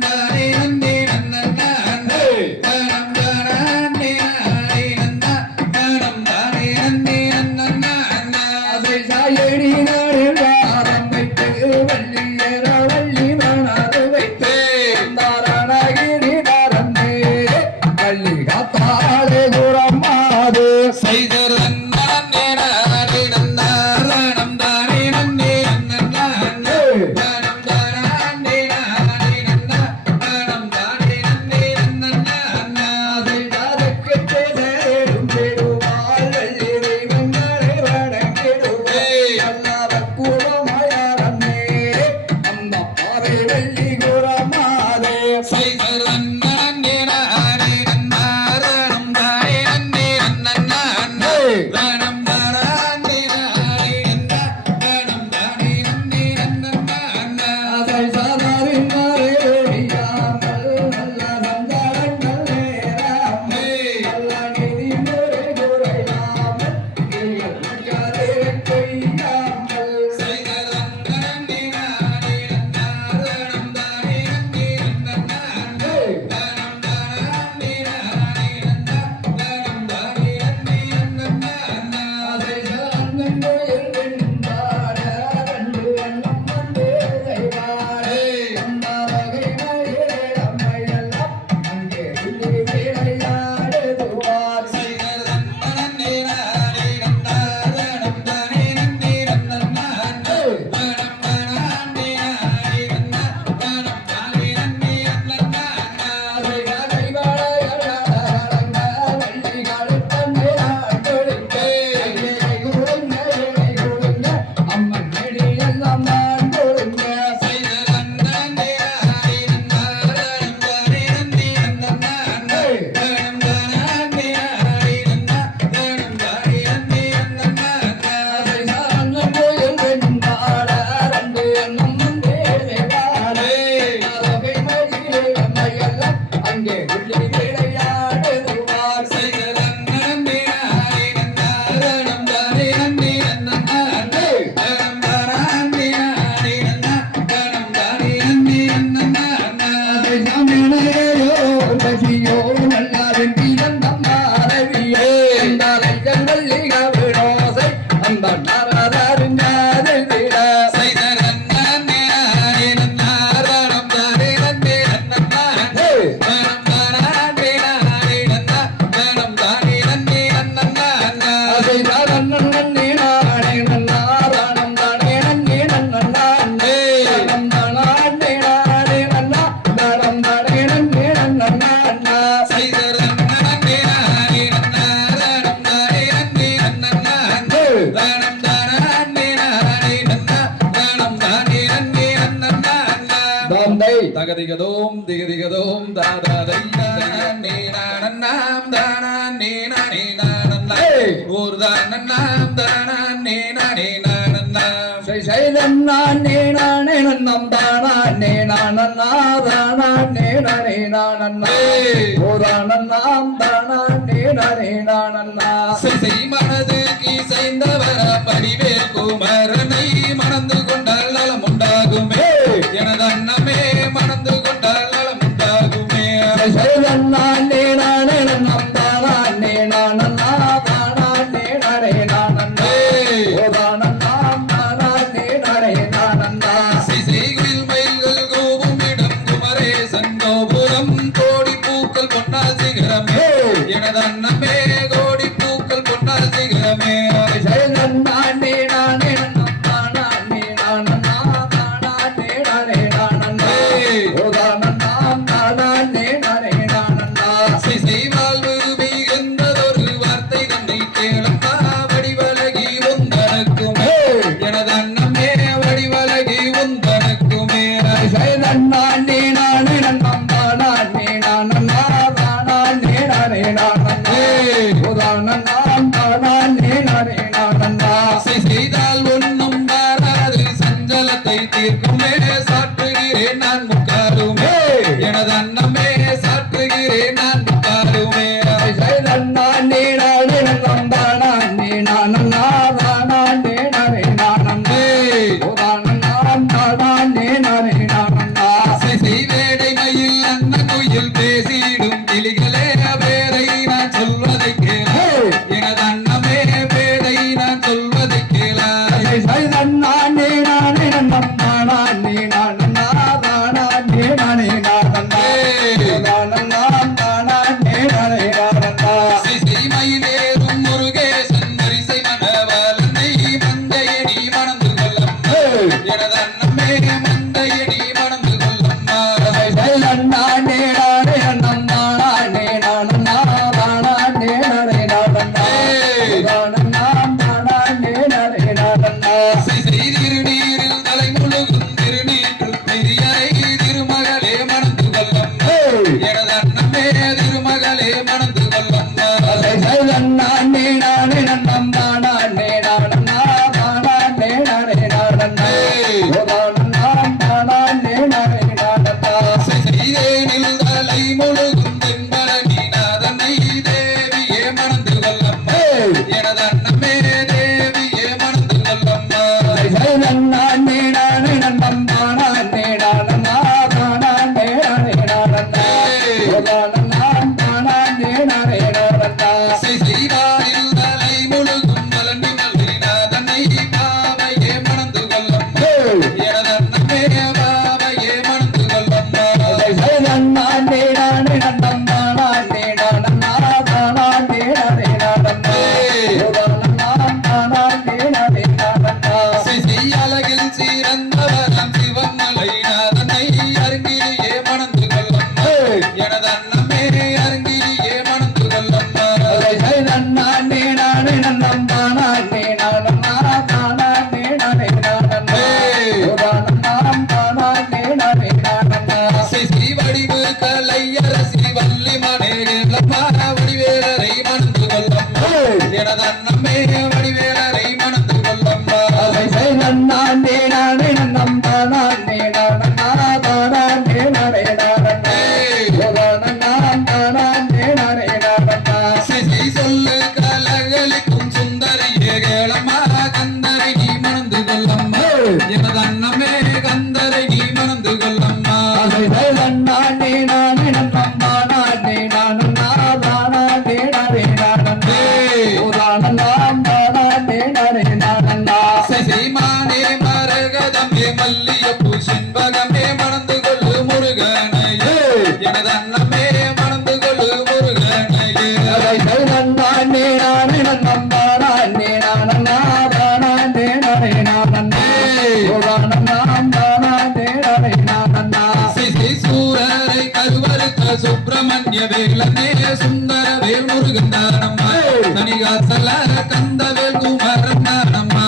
தகதிகதோம் திகதிகதோம் தாதாதையானே நானன்னாம் தானானே நானே நானன்னா ஓர் தானன்னாம் தானானே நானே நானன்னா சைதன்னானே நானே நன்னம் தானானே நானன்னா தானானே நானே நானன்னா ஓரானன்னாம் தானானே நானே நானன்னா சிசை மனதுக்கு இசைந்தவர படிவேல் குமரனை மணந்து கொண்டால் நலம் உண்டாகுமே எனது அன்னமே மணந்து கொண்டால் நலம் உண்டாகுமே சைதன்னானே நானே நன்னம் தானானே நானன்னா தானானே நானே நானன்னா ஓரானன்னாம் தானானே நானே நானன்னா சிசைகளில் மயில்கள் கூவும் இடம் குமரேசன் கோபுரம் கோடி பூக்கள் பொன்னால் சிகரமே எனது அன்னமே கோடி பூக்கள் பொன்னால் சிகரமே சைதன்னானே நானே நன்னம் தானானே நானன்னா தானானே நானே நானன்னா ஓரானன்னாம் தானானே நானே நானன்னா சிசை வாழ்வு மிகுந்ததொரு வார்த்தை தன்னை கேளம்மா வடிவழகி உந்தனக்குமே எனது அன்னமே வடிவழகி உந்தனக்குமே சைதன்னானே நானே நன்னம் தானானே நானன்னா தானானே நானே நானன்னா ஓரானன்னாம் தானானே நானே நானன்னா செய்தால் ஒன்னும் வாராது சஞ்சலத்தை தீர்க்குமே சாற்றுகிறேன் நான் முக்காருமே எனது அன்னமே சாற்றுகிறேன் நான் முக்காருமே சைதன்னானே நானே நன்னம் தானானே நானன்னா தானானே நானே நானன்னா ஓரானன்னாம் தானானே நானே நானன்னா செய்வேடை மயில் அன்ன குயில் பேசிடும் கிளிகளே பேரை நான் சொல்வதை கேள எனது அன்னமே பேரை நான் சொல்வதை கேள சைதன்னானே நானே நன்னம் தானானே நானன்னா தானானே நானே நானன்னா ஓரானன்னாம் தானானே நானே நானன்னா மயிலேறும் முருகேசன் வரிசை மணவாளனை மந்தையடி மணந்து கொள்ளம்மா எனது அன்னமே மந்தையடி மணந்து கொள்ளம்மா சைதன்னானே நானே நன்னம் தானானே நானன்னா தானானே நானே நானன்னா ஓரானன்னாம் தானானே நானே நானன்னா திருநீரில் தலை முழுகும் திருநீற்று பெரியரை திருமகளே மணந்து கொள்ளம்மா எனது அன்னமே திருமகளே மணந்து கொள்ளம்மா சைதன்னானே நானே நன்னம் தானானே நானன்னா தானானே நானே நானன்னா ஓரானன்னாம் தானானே நானே நானன்னா செய்தேனில் தலை முழுகும் தென்பழனி நாதனை தேவியே மணந்து கொள்ளம்மா எனது அன்னமே தேவியே மணந்து கொள்ளம்மா சைதன்னானே நானே நன்னம் தானானே நானன்னா தானானே நானே நானன்னா ஓரானன்னாம் தானானே நானே நானன்னா செய்வாரில் தலை முழுகும் வலனி மல்லிநாதனை பாவையே மணந்து கொள்ளம்மா எனது அன்னமே பாவையே மணந்து கொள்ளம்மா சைதன்னானே நானே நன்னம் தானானே நானன்னா தானானே நானே நானன்னா ஓரானன்னாம் தானானே நானே நானன்னா அழகில் சீரந்தவரம் சிவமலை நாதனை அருங்கிலேயே மணந்து கொள்ளம்மா எனது அன்னமே அருங்கிலேயே மணந்து கொள்ளம்மா சைதன்னானே நானே நன்னம் தானானே நானன்னா தானானே நானே நானன்னா ஓரானன்னாம் தானானே நானே நானன்னா வடிவு கலையரசி வள்ளி மனேலம்மா வடிவேலரை மணந்து கொள்ளம்மா எனது அன்னமே வடிவேலரை மணந்து கொள்ளம்மா சைதன்னானே நானே நன்னம் தானானே நானன்னா தானானே நானே நானன்னா ஓரானன்னாம் தானானே நானே நானன்னா சிசை சொல்லு கலகளிக்கும் சுந்தரியே கேளம்மா கந்தரை நீ மணந்து கொள்ளம்மா எனது அன்னமே கந்தரை நீ மணந்து கொள்ளம்மா சைதன்னானே நானே நன்னம் தானானே நானன்னா தானானே நானே நானன்னா ஓரானன்னாம் தானானே நானே நானன்னா சசிமானே மரகதமே மல்லியப்பூ செண்பகமே மணந்து கொள்ளு முருகனையே எனது அன்னமே மணந்து கொள்ளு முருகனையே சைதன்னானே நானே நன்னம் தானானே நானன்னா தானானே நானே நானன்னா ஓரானன்னாம் தானானே நானே நானன்னா சிசி சூரரை கருவறுத்த சுப்பிரமணிய வேலனே சுந்தர வேல் முருகன் தானம்மா தனிகாசல கந்தவேல் குமரன் தானம்மா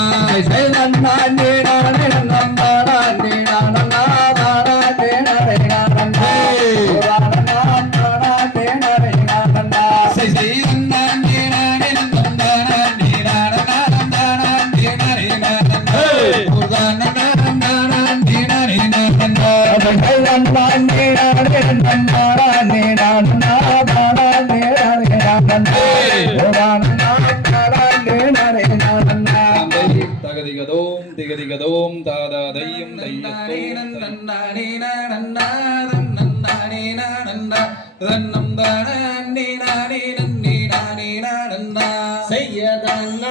சைதன்னானே நானே நன்னம் தானானே நானன்னா தானானே நானே நானன்னா தகதிகதோம் திகதிகதோம் தாதா தையும் தையத்தோம் செய்ய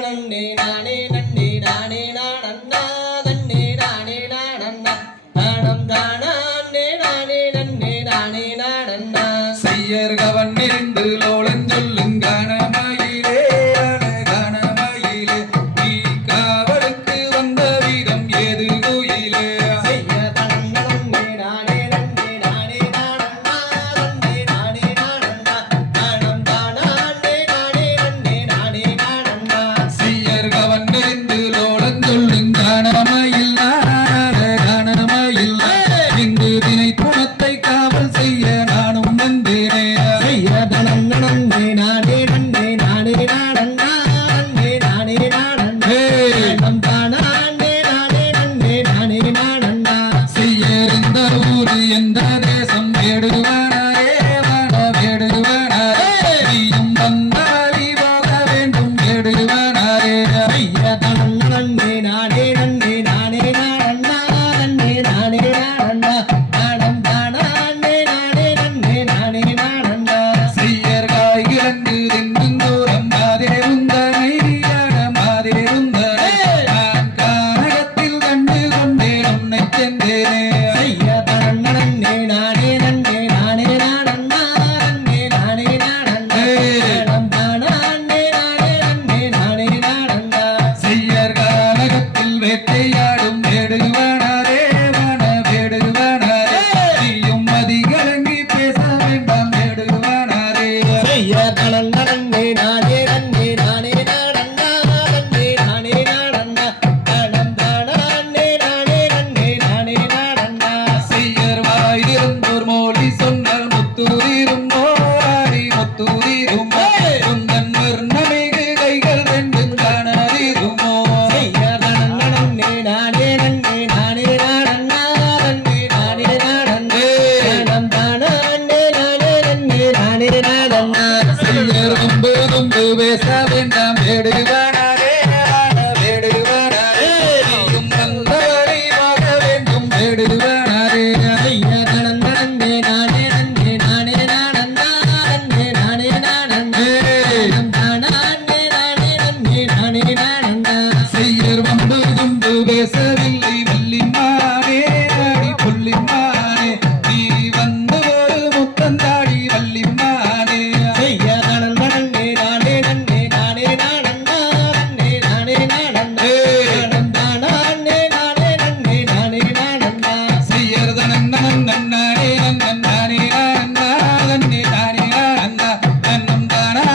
நன்னே நானே நன்னே நானே நானந்தா நன்னே நானே நானந்தா தானம் தானே நானே நன்னே நானே நானந்தா செய்யர் கவன் இருந்து லோலன் சொல்லுங்க கணமயிலே கணமயிலே நீ காவலுக்கு வந்த வீரம் ஏது குயிலே செய்ய நன்னே நானே நன்னே நானே நானந்தா நன்னே நானே நானந்தா தானம் தானே நானே நன்னே நானே நானந்தா செய்யர் கவன் இருந்து லோலன் சொல்லுங்க கணமயில் கணமயில் இங்கு தினை துணத்தை காவல் செய்ய நானும் வந்தேனே செய்ய நன்னே நானே நன்னே நானே நானந்தா நன்னே நானே நானந்தா தானம் தானே நானே நன்னே நானே நானந்தா செய்யர் இந்த ஊரு எந்த தேசம் வேடுவானே வேடுவானே நீயும் வந்த வழி போக வேண்டும் வேடுவானே செய்ய நன்னே நானே நன்னே நானே நானந்தா நன்னே நானே நானந்தா தானம் தானே நானே நன்னே நானே நானந்தா செய்யர் காய் கிழங்கு தின்னும் தூரம் மாதே உந்தனை மாதே உந்தனை நான் கானகத்தில் கண்டு கொண்டேன் உன்னை சென்றேனே செய்ய நன்னே நானே நன்னே நானே நானந்தா நன்னே நானே நானந்தா தானம் தானே நானே நன்னே நானே நானந்தா செய்யர் கானகத்தில் வேட்டையாடும் வேடுவானே வேடுவானே நீயும் மதி கலங்கி பேச வேண்டாம் வேடுவானே செய்ய நன்னே நானே நன்னே நானே நானந்தா நன்னே நானே நானந்தா தானம் தானே நானே நன்னே நானே நானந்தா செய்யர் வாயிருந்தோர் மொழி சொன்னால் முத்தூரிரும் மோராரி முத்தூரிருமோ உந்தன் வர்ணமிகு கைகள் ரெண்டும் காணறிருமோ செய்ய நன்னே நானே நன்னே நானே நானந்தா நன்னே நானே நானந்தா தானம் தானே நானே நன்னே நானே நானந்தா செய்யர் கொம்பு பேச வேண்டாம் வேடுவானே வேடுவானே நீயும் வந்த வழி போக வேண்டும் வேடுவானே செய்ய நன்னே நானே நன்னே நானே நானந்தா நன்னே நானே நானந்தா தானம் தானே நானே நன்னே நானே நானந்தா செய்யர் வம்பு கும்பு பேசவில்லை வள்ளிமானே அடி புள்ளிமானே நீ வந்து ஒரு முத்தந்தாடி வள்ளிமானே செய்ய நன்னே நானே நன்னே நானே நானந்தா நன்னே நானே நானந்தா தானம் தானே நானே நன்னே நானே நானந்தா செய்யர் தனன் நன்னானே நன்னானே நானந்தா நன்னே நானே நானந்தா நன்னம் தானே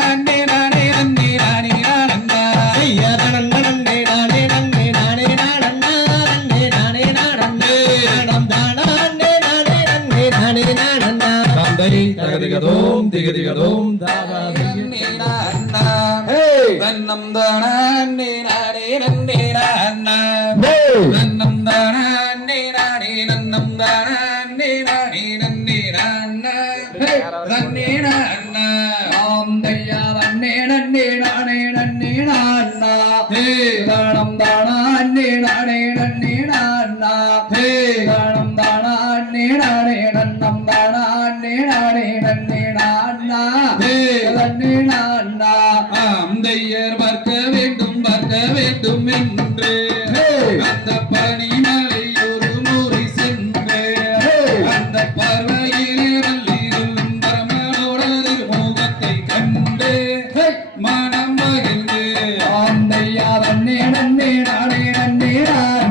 நானே நன்னே நானே நானந்தா செய்ய நன்னே நானே நன்னே நானே நானந்தா நன்னே நானே நானந்தா தானம் தானே நானே நன்னே நானே நானந்தா தந்தை தகதிகதோம் திகதிகதோம் தாதா தன்னம் தானே நானே நன்னே நானா தன்னம் தானே நானே நன்னம் தானே நானே நன்னே நானா நன்னே நானா ஆம் தையா நன்னே நன்னே நானே நன்னே நானா தானம் தானா அன்னே நானே நன்னே நானா தானம் தானா அன்னே நானே நன்னம் தானா அன்னே நானே நன்னே நானா நன்னே நானா ஆம் தையர் பார்க்க வேண்டும் என்று அந்த பனிமலை ஒரு முறை சென்று அந்த பார்வையிலே வள்ளிரும் பரமனோடது முகத்தை கண்டு மனம் மகிழ்ந்து ஆம் தையா நன்னே நன்னே நானே நன்னே நானா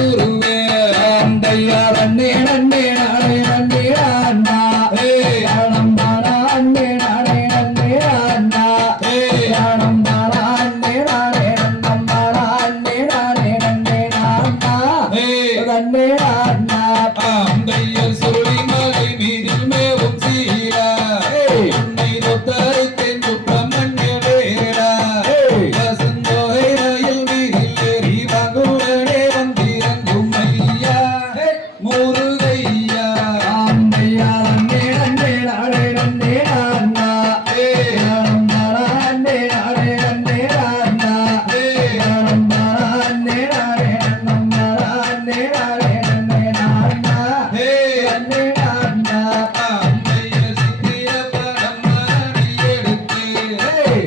குருவே தையா நன்னே நன்னே நானே நன்னே அண்ணா தானம் தானா அண்ணே நானே நன்னே அண்ணா தானம் தானா அண்ணே நானே நன்னம் தானா அண்ணே நானே நன்னே அண்ணா நன்னே அண்ணா தையர் சுருளி மலை மீதில் மேவும் சீரா உன்னை நொத்தரித்தேன் சுப்பிரமணிய வேடா வசந்தோகை ரயில் மீதில் ஏறி வாங்குடனே வந்திறங்கும் ஐயா முருகையா தையா நன்னே நன்னே நானே நன்னே அண்ணா தானம் தானா அண்ணே நானே நன்னே அண்ணா தானம் தானா அண்ணே நானே நன்னம் தானா அண்ணே நானே நன்னே அண்ணா நன்னே அண்ணா தையர் சித்திர படம் மாறி எடுத்து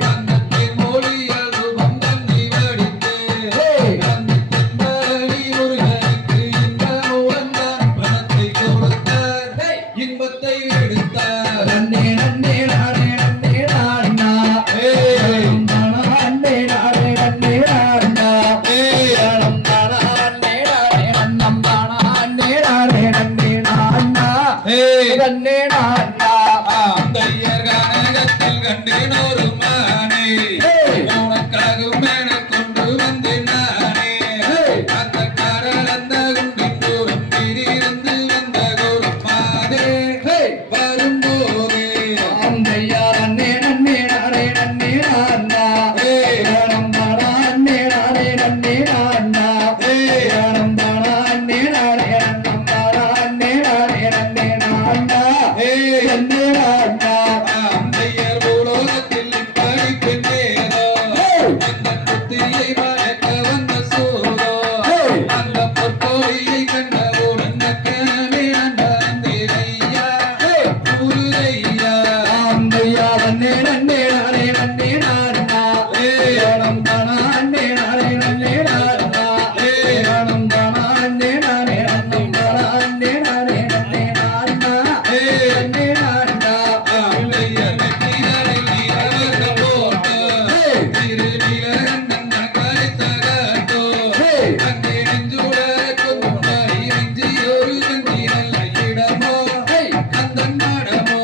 அன்னத்தின் மொழியால் ரூபம் தண்ணி வடித்து அந்த தென்பழனி முருகனுக்கு இன்பம் வந்தான் பணத்தை கொடுத்தார் இன்பத்தை எடுத்தார் நன்னே நன்னே நானே நன்னே அண்ணா தானம் தானா அண்ணே நானே நன்னே அண்ணா தானம் தானா அண்ணே நானே நன்னம் தானா அண்ணே நானே நன்னே அண்ணா நன்னே அண்ணா தையர் கனகத்தில் கண்டேன் ஒரு மானை உனக்காகவும் எனக் கொண்டு வந்தேன் நானே அந்த காரல் அந்த குண்டின் தூரம் பிரிந்து வந்த குருப்பாதே வரும்போதே தையா நன்னே நன்னே நானே நன்னே அண்ணா தானம் தானா அண்ணே நானே நன்னே அண்ணா தானம் தானா அண்ணே நானே நன்னம் தானா அண்ணே நானே நன்னே அண்ணா நன்னே அண்ணா தையர் பூலோகத்தில் இப்படி பெண்ணேதோ அந்த புத்தியை மயக்க வந்த சூதோ அந்த பொற்கோழியை கண்டவுடன் நக்கனமே அண்ணாந்திரையா முருகையா தையா நன்னே நன்னே நானே நன்னே அண்ணா தானம் தானா அண்ணே நானே நன்னே அண்ணா தானம் தானா அண்ணே நானே நன்னம் தானா அண்ணே நானே நன்னே அண்ணா நன்னே அண்ணா தையர் நெற்றிதனை நீரவர்க போட்டு திருநீலகண்டன் கரைத்தகட்டோ அங்கே நெஞ்சுட கொண்டாடி நெஞ்சி ஒரு கஞ்சி நல்ல இடமோ கந்தன் மடமோ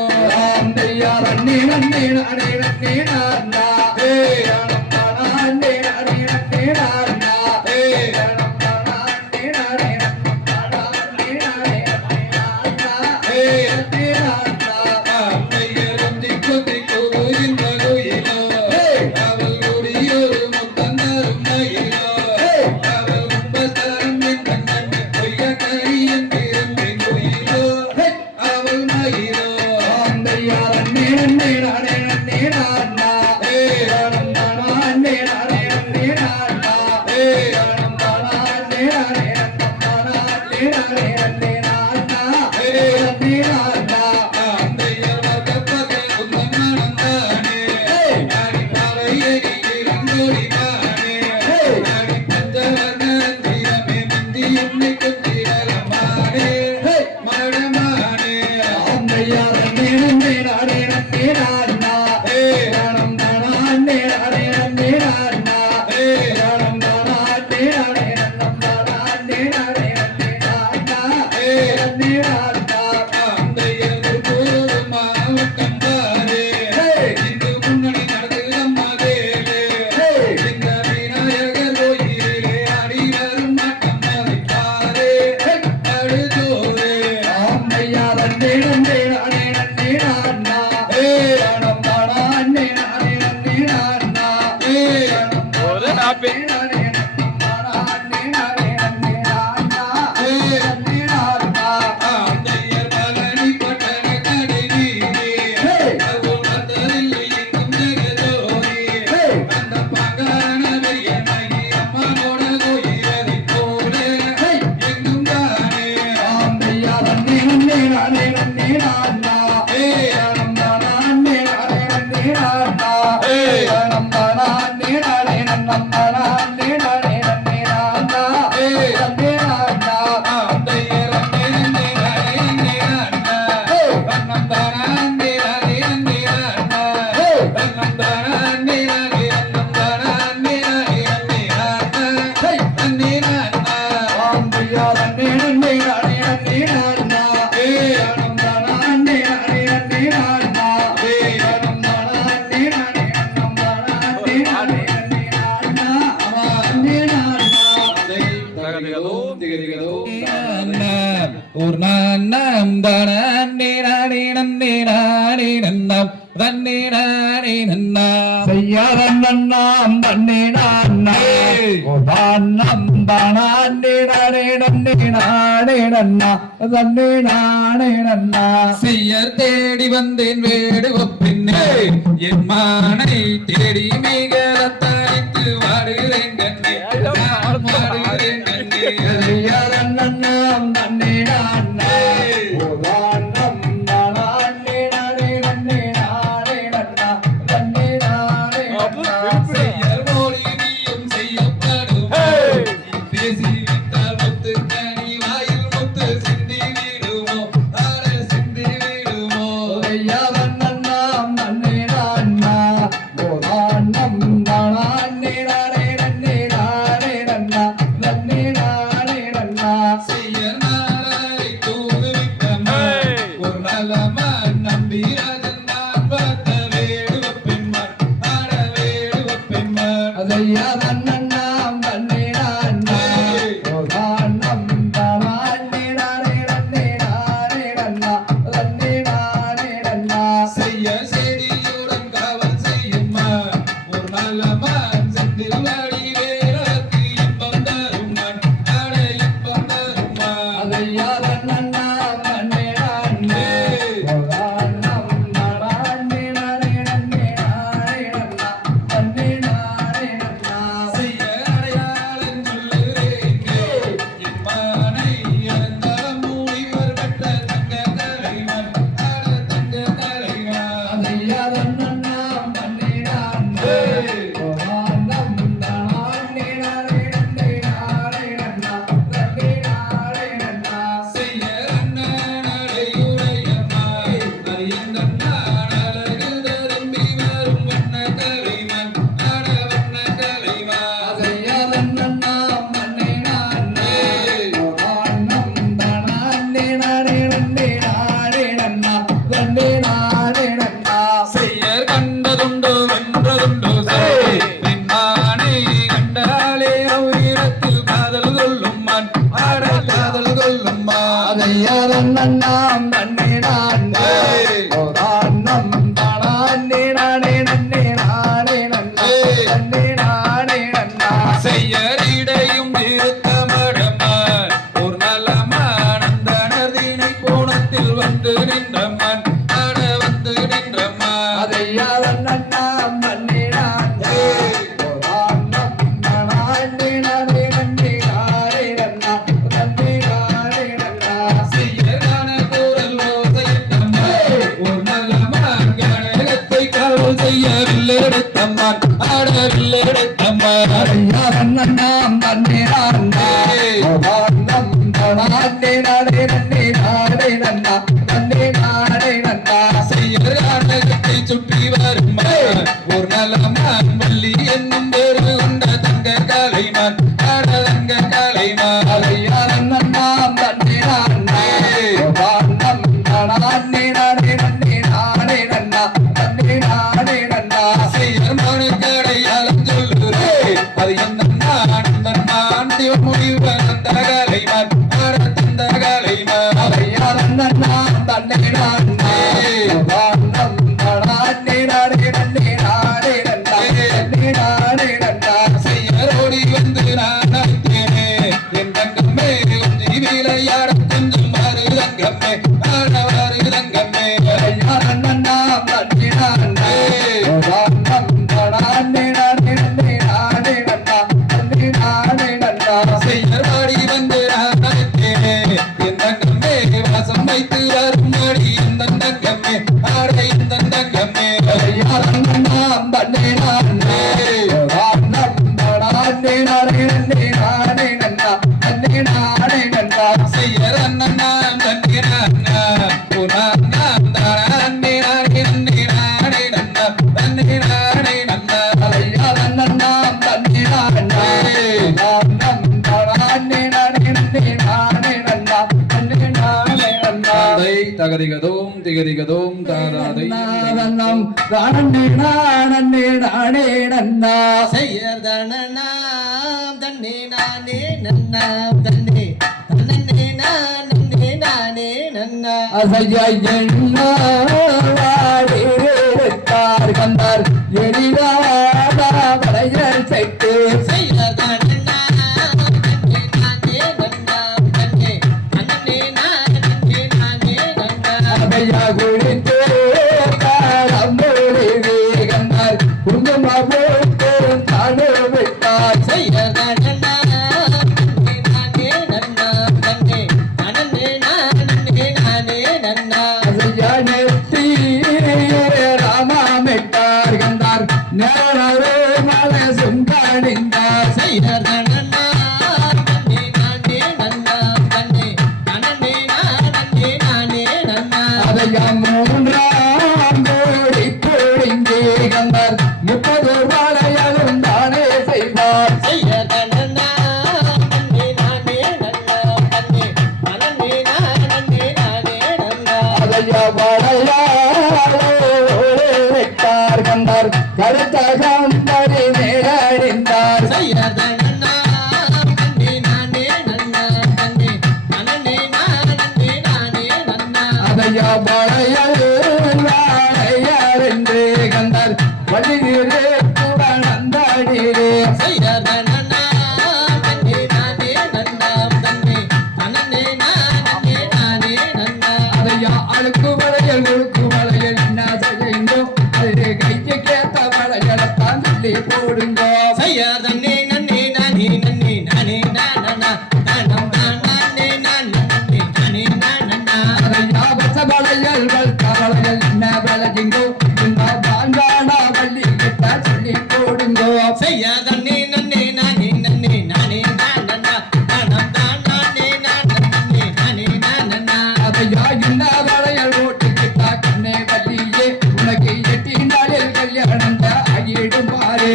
தையா நன்னே நன்னே நானே நன்னே அண்ணா தானம் தானா அண்ணே நானே நன்னே அண்ணா தானம் தானா அண்ணே நானே நன்னம் தானா அண்ணே நானே நன்னே அண்ணா நன்னே அண்ணா தையர் ஒன்றி கொத்தி கூறுகின்ற குயிலோ அவள் குடியொரு முத்தந்தரும் மயிலோ அவள் உம்பசரம் என்ற நண்டு பொய்ய கரியின் திரும்பின் குயிலோ அவள் மயிலோ தையா நன்னே நன்னே நானே நன்னே அண்ணா தானம் தானா அண்ணே நானே நன்னே அண்ணா தானம் தானா அண்ணே நானே நன்னம் தானா அண்ணே நானே நன்னே அண்ணா நன்னே அண்ணா தையர் வர்க்கப்பத உந்தமனம் தானே அடி பாவையை இளங்கோடி தானே அடி பஞ்சவர்ணந்திரமே முந்தி என்னை கொஞ்சிடலமானே மடமானே தையா நன்னே நன்னே நானே நன்னே அண்ணா தானம் தானா அண்ணே நானே நன்னே அண்ணா தானம் தானா அண்ணே நானே நன்னம் தானா அண்ணே நானே நன்னே அண்ணா ஒரு நாம் தானே நானே நன்னே நானே நன்னாம் தன்னே நானே நன்னா செய்யாதன்னாம் தன்னே நானே ஓதானம் தானே நானே நன்னே நானே நன்னா தன்னே நானே நன்னா செய்யர் தேடி வந்தேன் வேடுவ பின்னே என் மானை தேடி மிகத்தாய்த்து வாடுகிறேன் கண்ணே வாடுகிறேன் கண்ணே செய்யாதன்னாம் தன்னே நானே ஓதானம் தானே நானே நன்னே நானே நன்னா தன்னே நானே நன்னா செய்யர் மொழி நீயும் செய்யப்படுமோ பேசி விட்டால் முத்து கனி வாயில் முத்து சிந்தி விடுமோ ஆட சிந்தி விடுமோ செய்யாதன்னாம் தன்னே நானா ஓதானம் தானே நானே நன்னே நானே நன்னா தன்னே நானே நன்னா செய்யர் நாளை தூதுவிட்டமான் ஒரு நல்லமான் நம்பி ராஜன் நான் பார்த்த வேடுவ பெண்மான் ஆட வேடுவ பெண்மான் அதையாதன்னாம் தன்னே நானா ஓதானம் தானே நானே நன்னே நானே நன்னா தன்னே நானே நன்னா செய்ய செடியுடன் காவல் செய்யுமான் ஒரு நல்லமான் செந்தில் வாடி வேலக்கு இன்பம் தருமான் ஆட இன்பம் தருமான் அதையாதன்னாம் தன்னே நானா ஓதானம் தானே நானே நன்னே நானே நன்னா தன்னே நானே நன்னா செய்ய அடையாளம் சொல்லுறேங்க என் மானை இறந்தாலும் மூடிவர் பெற்ற தங்க தலைவன் ஆட தங்க தலைவன் அதையாதன்னாம் தன்னே நானா ஓதானம் தானே நானே நன்னே நானே நன்னா தன்னே நானே நன்னா செய்ய அண்ணன் அடையுடையம்மா அது எந்த நான் அழகு தரும்பி வரும் வண்ண தலைவன் ஆட வண்ண தலைவன் அதையாதன்னாம் தன்னே நானா ஓதானம் தானே நானே நன்னே நானே நன்னா தன்னே நானே நன்னா செய்யர் கண்டதுண்டோ வென்றதுண்டோ மானை கண்டாலே உயிரத்தில் காதல் கொள்ளும் மான் ஆட காதல் கொள்ளும் மான் அதையாதன்னாம் தன்னே நானா ஓதானம் தானே நானே நன்னே நானே நன்னா தன்னே நானே நன்னா செய்யர் இடையும் திருத்தமடமான் ஒரு நல்லமான் அந்த நதினை கோணத்தில் வந்து நின்றமான் ஆட வந்து நின்றமான் அதையாதன்னாம் தன்னே நானா ஓதானம் தானே நானே நன்னே நானே நன்னா தன்னே நானே நன்னா செய்யரான குரல் ஓசையிட்டம்மான் ஒரு நல்லமான் கனகத்தை காவல் செய்யவில்லை எடுத்தம்மான் ஆடவில்லை எடுத்தம்மான் அதையாதன்னாம் தன்னே நானா ஓதானம் தானே நானே நன்னே நானே நன்னா தன்னே நானே நன்னா செய்யரானகத்தை சுற்றி வருமான் ஒரு நல்லமான் வள்ளி என்னும் பேரு கொண்ட தங்க கலைமான் ஆட தங்க கலைமான் அதையாதன்னாம் தன்னே நானா ஓதானம் தானே நானே நன்னே நானே நன்னா தன்னே நானே நன்னா செய்யர் மனுக்கடையாளம் சொல்லுறே அது என்ன நான் முடிவு தந்த கலைமான் ஆட தந்த கலைமான் அதையாதன்னாம் தன்னே நானா ஓதானம் தானே நானே நன்னே நானே நன்னா தன்னே நானே நன்னா செய்யரோடி வந்து நான் அழைத்தேனே என் தங்கம்மே கொஞ்சி விளையாட கொஞ்சம் மாறு தங்கம்மே ஆட மாறு தங்கம்மே அதையாதன்னாம் தன்னே நானா ஓதானம் தானே நானே நன்னே நானே நன்னா தன்னே நானே நன்னா செய்யர் வாடி வந்து நான் அழைத்தேனே என் தங்கம்மே வாசம் வைத்து வரும் அடி இந்த தங்கம்மே ஆட இந்த தங்கம்மே அதையாதன்னாம் தன்னே நானா ஓதானம் தானே நானே நன்னே நானே நன்னா தன்னே நானே நன்னா செய்யர் அண்ணன் நான் தண்ணி நான் தானே நானே நன்னே நானே நன்னா தன்னே நானே நன்னா அதையாதன்னாம் தன்னே நானா ஓதானம் தானே நானே நன்னே நானே நன்னா தன்னே நானே நன்னா தகதிகதோம் திகதிகதோம் தாராதை நாதன்னம் தானே நானே நானே நன்னா செய்யர் தனனாம் தன்னே நானே நன்னாம் தன்னே தன்ன அசையா எண்ணாடித்தார் கந்தார் எளிதான வளையல் சைட்டு அதையா குளித்து காலம்பொழி கந்தார் குங்கும போட்டு தாடு விட்டார் அதையா நெத்தி ராமாமிட்டார் கந்தார் நேரே மலை சுங்காணிந்தார் அதையா மூன்றாம் கோடி பொழிங்கே கந்தார் 30 வாழையாலும் தானே செய்வார் அதையா வாழையாட்டார் கந்தார் கருத்தகம் படி நேரடிந்தார் அதையா வாழையாரென்று கந்தார் வள்ளிரே கூட நந்தாடிரே அதையா அழுக்கு வளையல் முழுக்கு வளையல் என்ன செய்யுங்கோ அது கைக்கு கேட்ட வளையலத்தான் சொல்லி போடுங்கோ அதையா பச வளையல் வளையல் என்ன விளையுங்கோ இந்த பாண்டானா வள்ளி கிட்ட சொல்லி போடுங்கோ அதையா இந்த வளையல் ஓட்டுக்கிட்டா கண்ணே வள்ளியே உனக்கு 8 நாளில் கல்யாணம் ஆகிடும் பாரு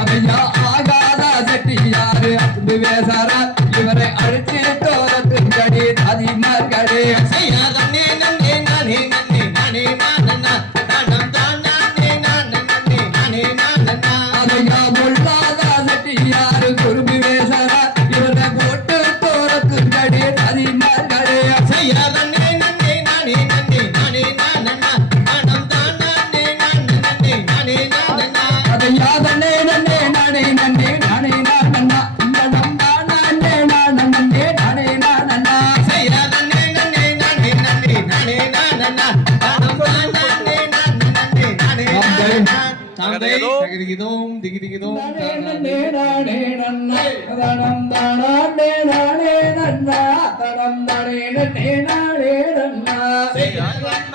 அதையா ஆகாத செட்டியாரு அன்பு வேசாரா இவரை அழிச்சிட்டோரத்து கடி அதிமார்களே அதையா பொல்லாத செட்டியாரு குறும்பு வேசாரா இவரை போட்டு தோரத்து கடி அதிமார்களே அதையா தன்னே நன்னே நானே நன்னே நானே நானண்ணா இந்த நம்பா நானே நானே நானே நானண்ணா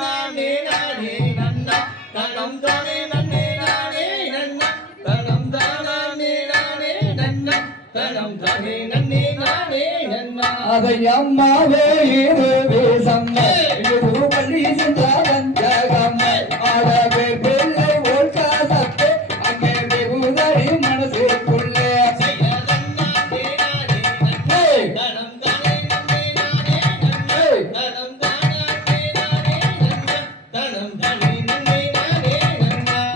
நானே நானே நன்னா தனம் தானே நானே நன்னா தனம் தானே நன்னே நானே நன்னா அதையம்மாவே வேசம் பள்ளி சென்றான் ஜகம் ஆடவே பிள்ளை ஓல்கா சத்து அங்கே வெகுதடி மனசுக்குள்ளே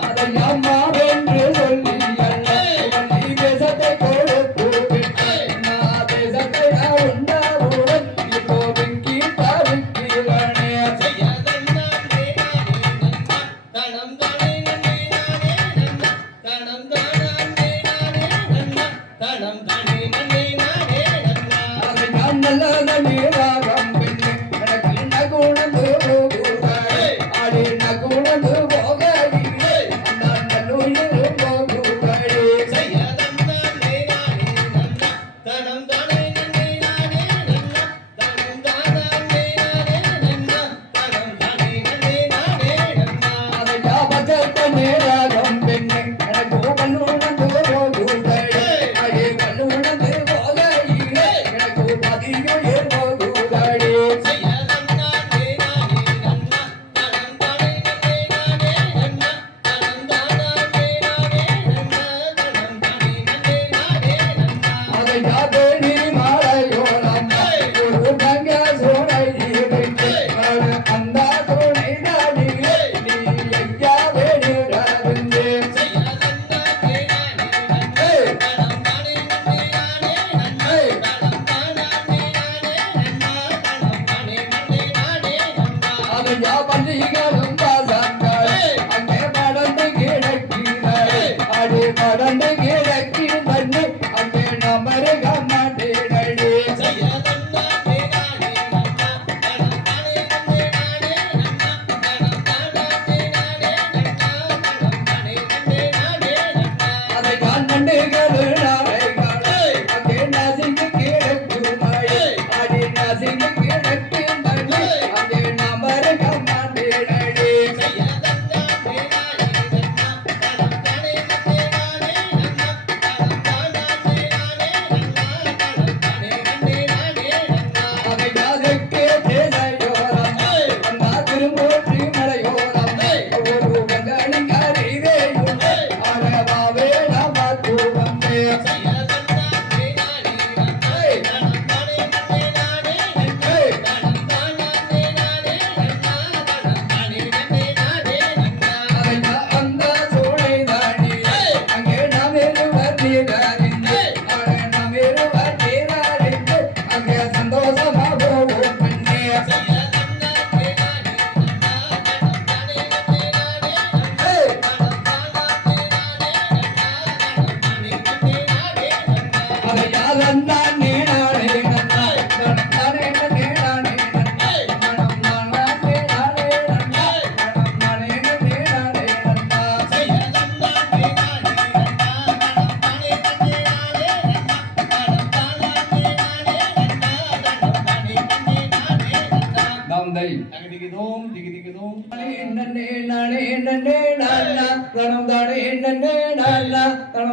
அதையம்மாவென்று சொல்லி வள்ளி தேசத்தை கொடுத்து நான் தேசத்தை உண்டாவுடன் இப்போ விங்கி தவிக்கிறனே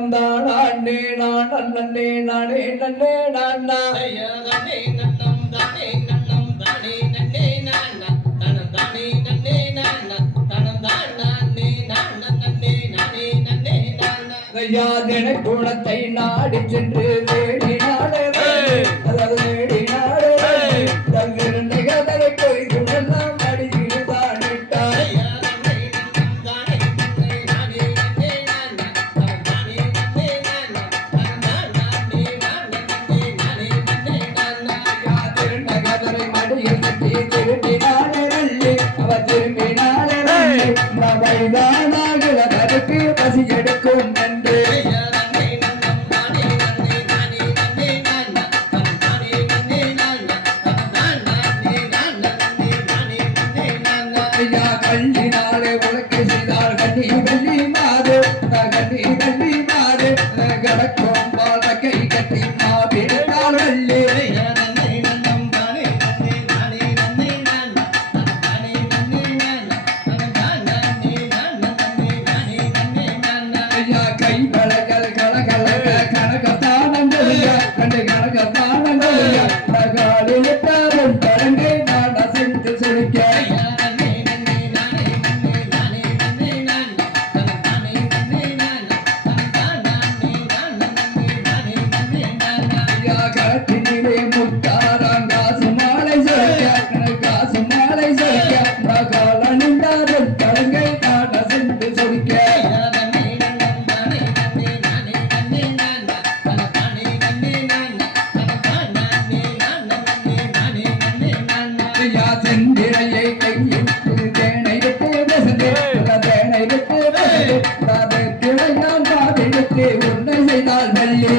நன்னம் தானே நான் நன்னே நானே நன்னே நானா தானே நன்னம் தானே நன்னம் தானே நன்னே நானா தனம் தானே நன்னே நானா தனம் தானே நானா நன்னே நானே நன்னே நானா யாதென குணத்தை நாடி சென்று தேடினாடே அதாவது தேடினாடே தங்கிருந்த கதலை போய் குணெல்லாம் அடிக்கிட்டு தானிட்டாய் யாதிருந்த கதலை மடியில் கட்டி திரும்பினாடே வள்ளி அவ திரும்பினாடே வள்ளி வயதானாகிற கருப்பு பசி எடுக்கும் என்று கள்ளினாலே உலக்கு செய்தால் கண்ணி வெள்ளி மாறு கண்ணி வெள்ளி மாறு கடக்கும் பால கை கட்டி மாவிட்டால் வள்ளி கை பழகல் கலகல கனகத்தானந்தலியா கண்டு கனகத்தானந்தலியா காலில் தாரும் பரங்கை நான் அசைத்து செலுக்க காட்டினிலே முத்தாராம் காசு மாலை சொல்லிக்க காசு மாலை சொல்லிக்க காலனிந்தாரும் பரங்கை நான் அசைத்து சொல்லிக்க செந்திரையை கையில் தேனை விட்டு பேசந்து தேனை விட்டு பேசந்து திரையான் பாதை விட்டு உன்னை செய்தால் வள்ளி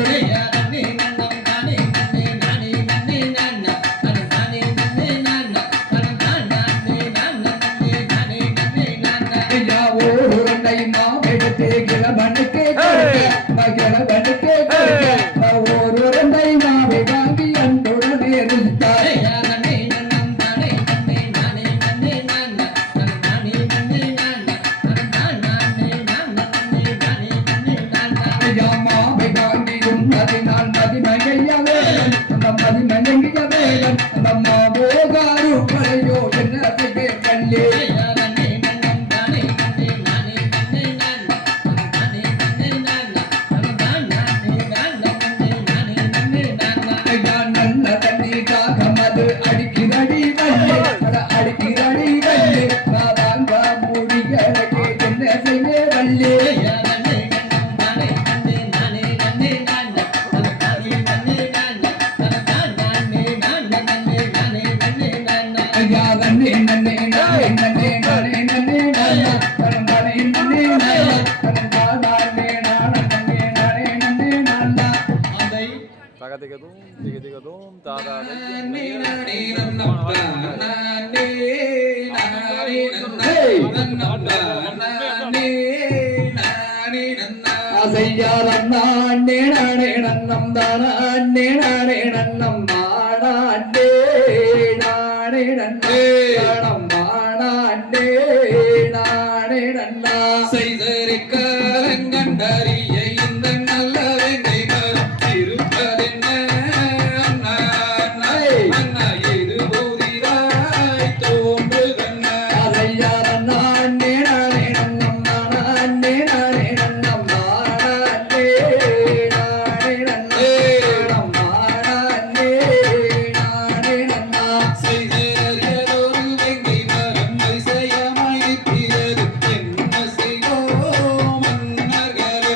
ஊருண்டை மாவெடுத்து கிளம்பனுக்கு கிளம்பனுக்கு ஊருண்டை மாவை வாங்கி அன்புடனே இருந்தாய் மாவை வாங்கியும் அதனால் மதிமங்கைய வேலன் அந்த மதிமங்கைய வேலன் அந்த மாவோகாரு பழையோ என்ன செய்ய கல்லே நல்ல தண்ணீராக மது அடிக்கிறடி வள்ளி அடிக்கிறடி வள்ளி வாங்க மூடிகளுக்கு என்ன செய்ய வள்ளி நன்னே நன்னே நானே நன்னே நானே நன்னே நானா தனம் தானே நன்னே நானா தனம் தானே நானா நன்னே நானே நன்னே நானா அதை Tiga-tiga-dum, tada. அசையாரம் நானே நானே நன்னம் தானே நானே நன்னம் மானே நானே நன்னே நன்னம் மானே நானே நன்னா செய்தறிக்கலங்கண்டறிய இந்த நல்ல வெங்கை மரம் இருப்பதென்ன அண்ணா இது போதிராய் தோன்றுதன்ன அசையாரம் நானே நானே நன்னம் மானே நானே நன்னம் மானே நானே நன்னே நன்னம் மானே நானே நன்னா செய்தறியதொரு வெங்கை மரம் அதிசயமாய் நிற்கிறது என்ன செய்வோம் மன்னர்களே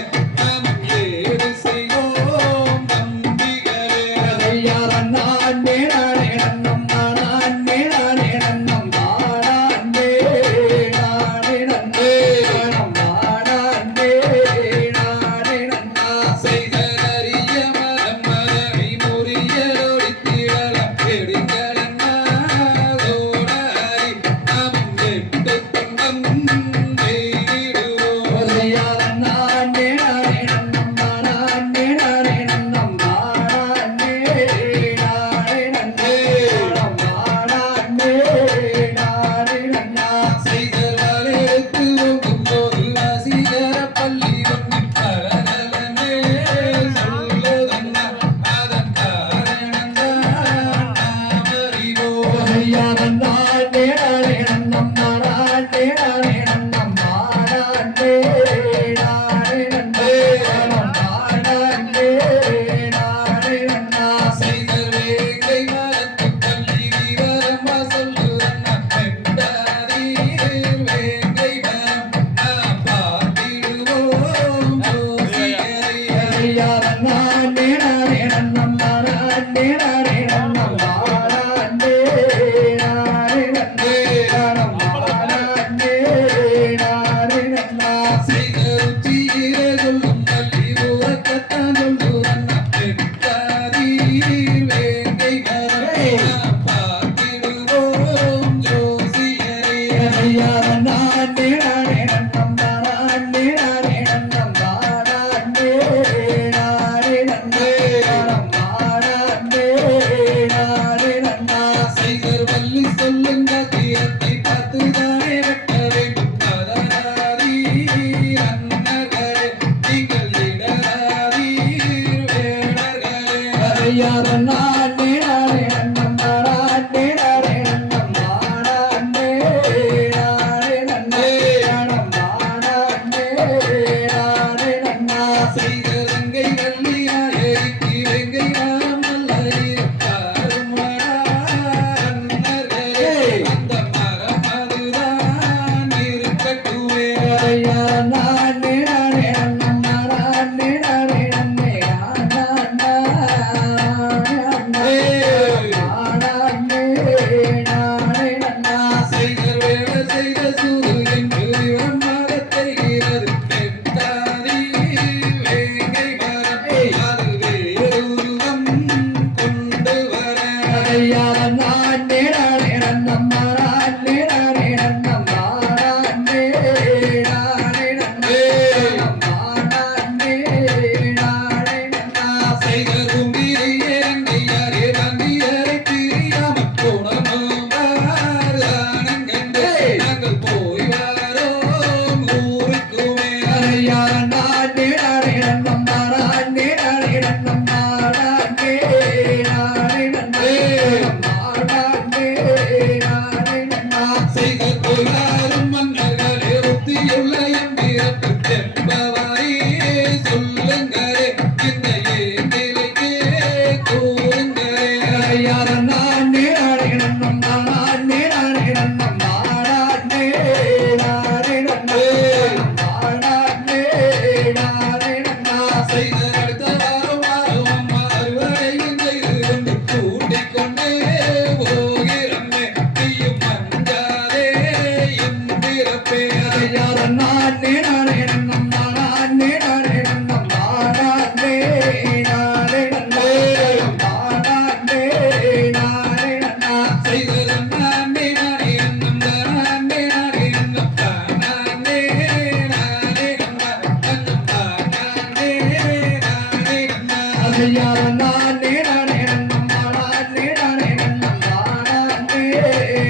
ஐயா நானே நானே நன்னம்மா நானே நானே நன்னம்மா நானே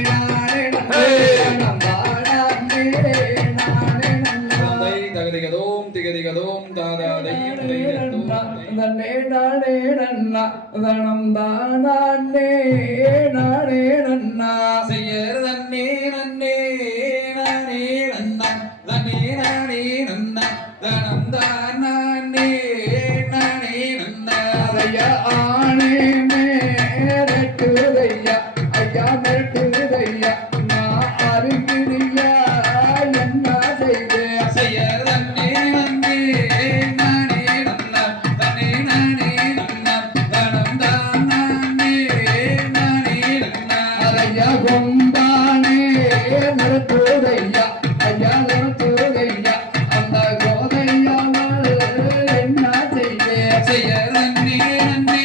நானே நன்னம்மா நானே நானே நன்னம்மா தகதிகதோம் திகதிகதோம் தாதாதை நன்னே நானே நன்னா தனம் தானே நானே நன்னா செய்யர் நன்னே நன்னே நானே நன்னா நன்னே நானே நன்னா தனம் தானே நானே நன்னா ஐயா ஆணே மேரட்டுதையா ஐயா மிரட்டுதையா நான் அருகிரியா என்ன செய்வேன் செய்யர் நன்னே நன்னே நானே நன்னா நன்னே நானே நன்னா தனம் தானே நானே நன்னா ஐயா கொம்பானே மிரட்டுதையா ஐயா மிரட்டுதையா அந்த கோதையாமல் என்ன செய்வேன் செய்யர் நன்னே நன்னே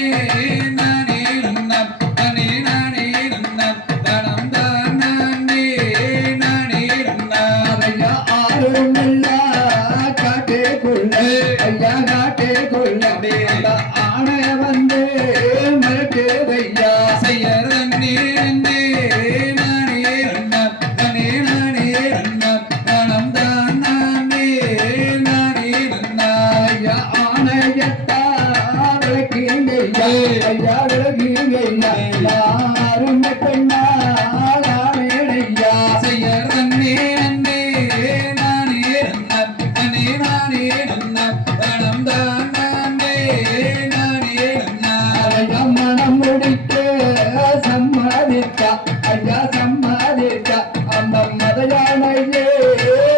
நானே நன்னா நன்னே நானே நன்னா தனம் தானே நானே நன்னா ஐயா ஆறுமில்ல காட்டுக்குள்ள ஐயா காட்டுக்குள்ள அந்த ஆணைய வந்து மிரட்டுதையா செய்யர் நன்னே நன்னே நானே நன்னா நன்னே நானே நன்னா தனம் தானே நானே நன்னா ஐயா ஆணையத்தா விளக்குங்கய்யா ஐயா விளக்குங்கய்யா யாருமே பெண்ணால் ஆணையடையா செய்யர் நன்னே நன்னே நானே நன்னா நன்னே நானே நன்னா தனம் தானே நானே நன்னா ஐயா மனம் முடிக்க சம்மதிச்சா ஐயா சம்மதிச்சா அந்த மதையானையே